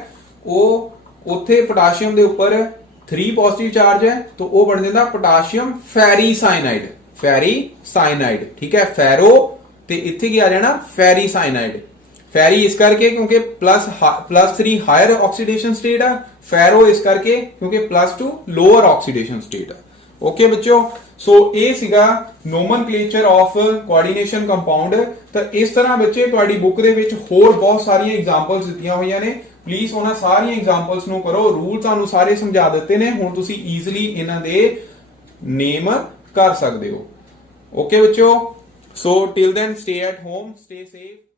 ਉਹ ਉੱਥੇ ਪੋਟਾਸ਼ੀਅਮ ਦੇ ਉੱਪਰ 3 ਪੋਜ਼ਿਟਿਵ ਚਾਰਜ ਹੈ, तो वो बन जाता पोटाशियम फेरीसाइनाइड। फेरीसाइनाइड, ठीक है, फेरो ते इत्थे की आ जाना फेरीसाइनाइड। फेरी इस करके क्योंकि +3 हायर ऑक्सीडेशन स्टेट है, फेरो इस करके क्योंकि +2 लोअर ऑक्सीडेशन स्टेट है। ओके बच्चों, सो ਇਹ ਸੀਗਾ ਨੋਮਨਕਲੇਚਰ ਆਫ ਕੋਆਰਡੀਨੇਸ਼ਨ ਕੰਪਾਊਂਡ। ਤਾਂ ਇਸ ਤਰ੍ਹਾਂ ਬੱਚੇ ਤੁਹਾਡੀ ਬੁੱਕ ਦੇ ਵਿੱਚ ਹੋਰ ਬਹੁਤ ਸਾਰੀਆਂ ਐਗਜ਼ਾਮਪਲਸ ਦਿੱਤੀਆਂ ਹੋਈਆਂ ਨੇ, ਪਲੀਜ਼ ਉਹਨਾਂ ਸਾਰੀਆਂ ਐਗਜ਼ਾਮਪਲਸ ਨੂੰ ਕਰੋ। ਰੂਲ ਤੁਹਾਨੂੰ ਸਾਰੇ ਸਮਝਾ ਦਿੱਤੇ ਨੇ, ਹੁਣ ਤੁਸੀਂ ਈਜ਼ੀਲੀ ਇਹਨਾਂ ਦੇ ਨੇਮ ਕਰ ਸਕਦੇ ਹੋ। ਓਕੇ ਬੱਚਿਓ, so till then stay at home, stay safe.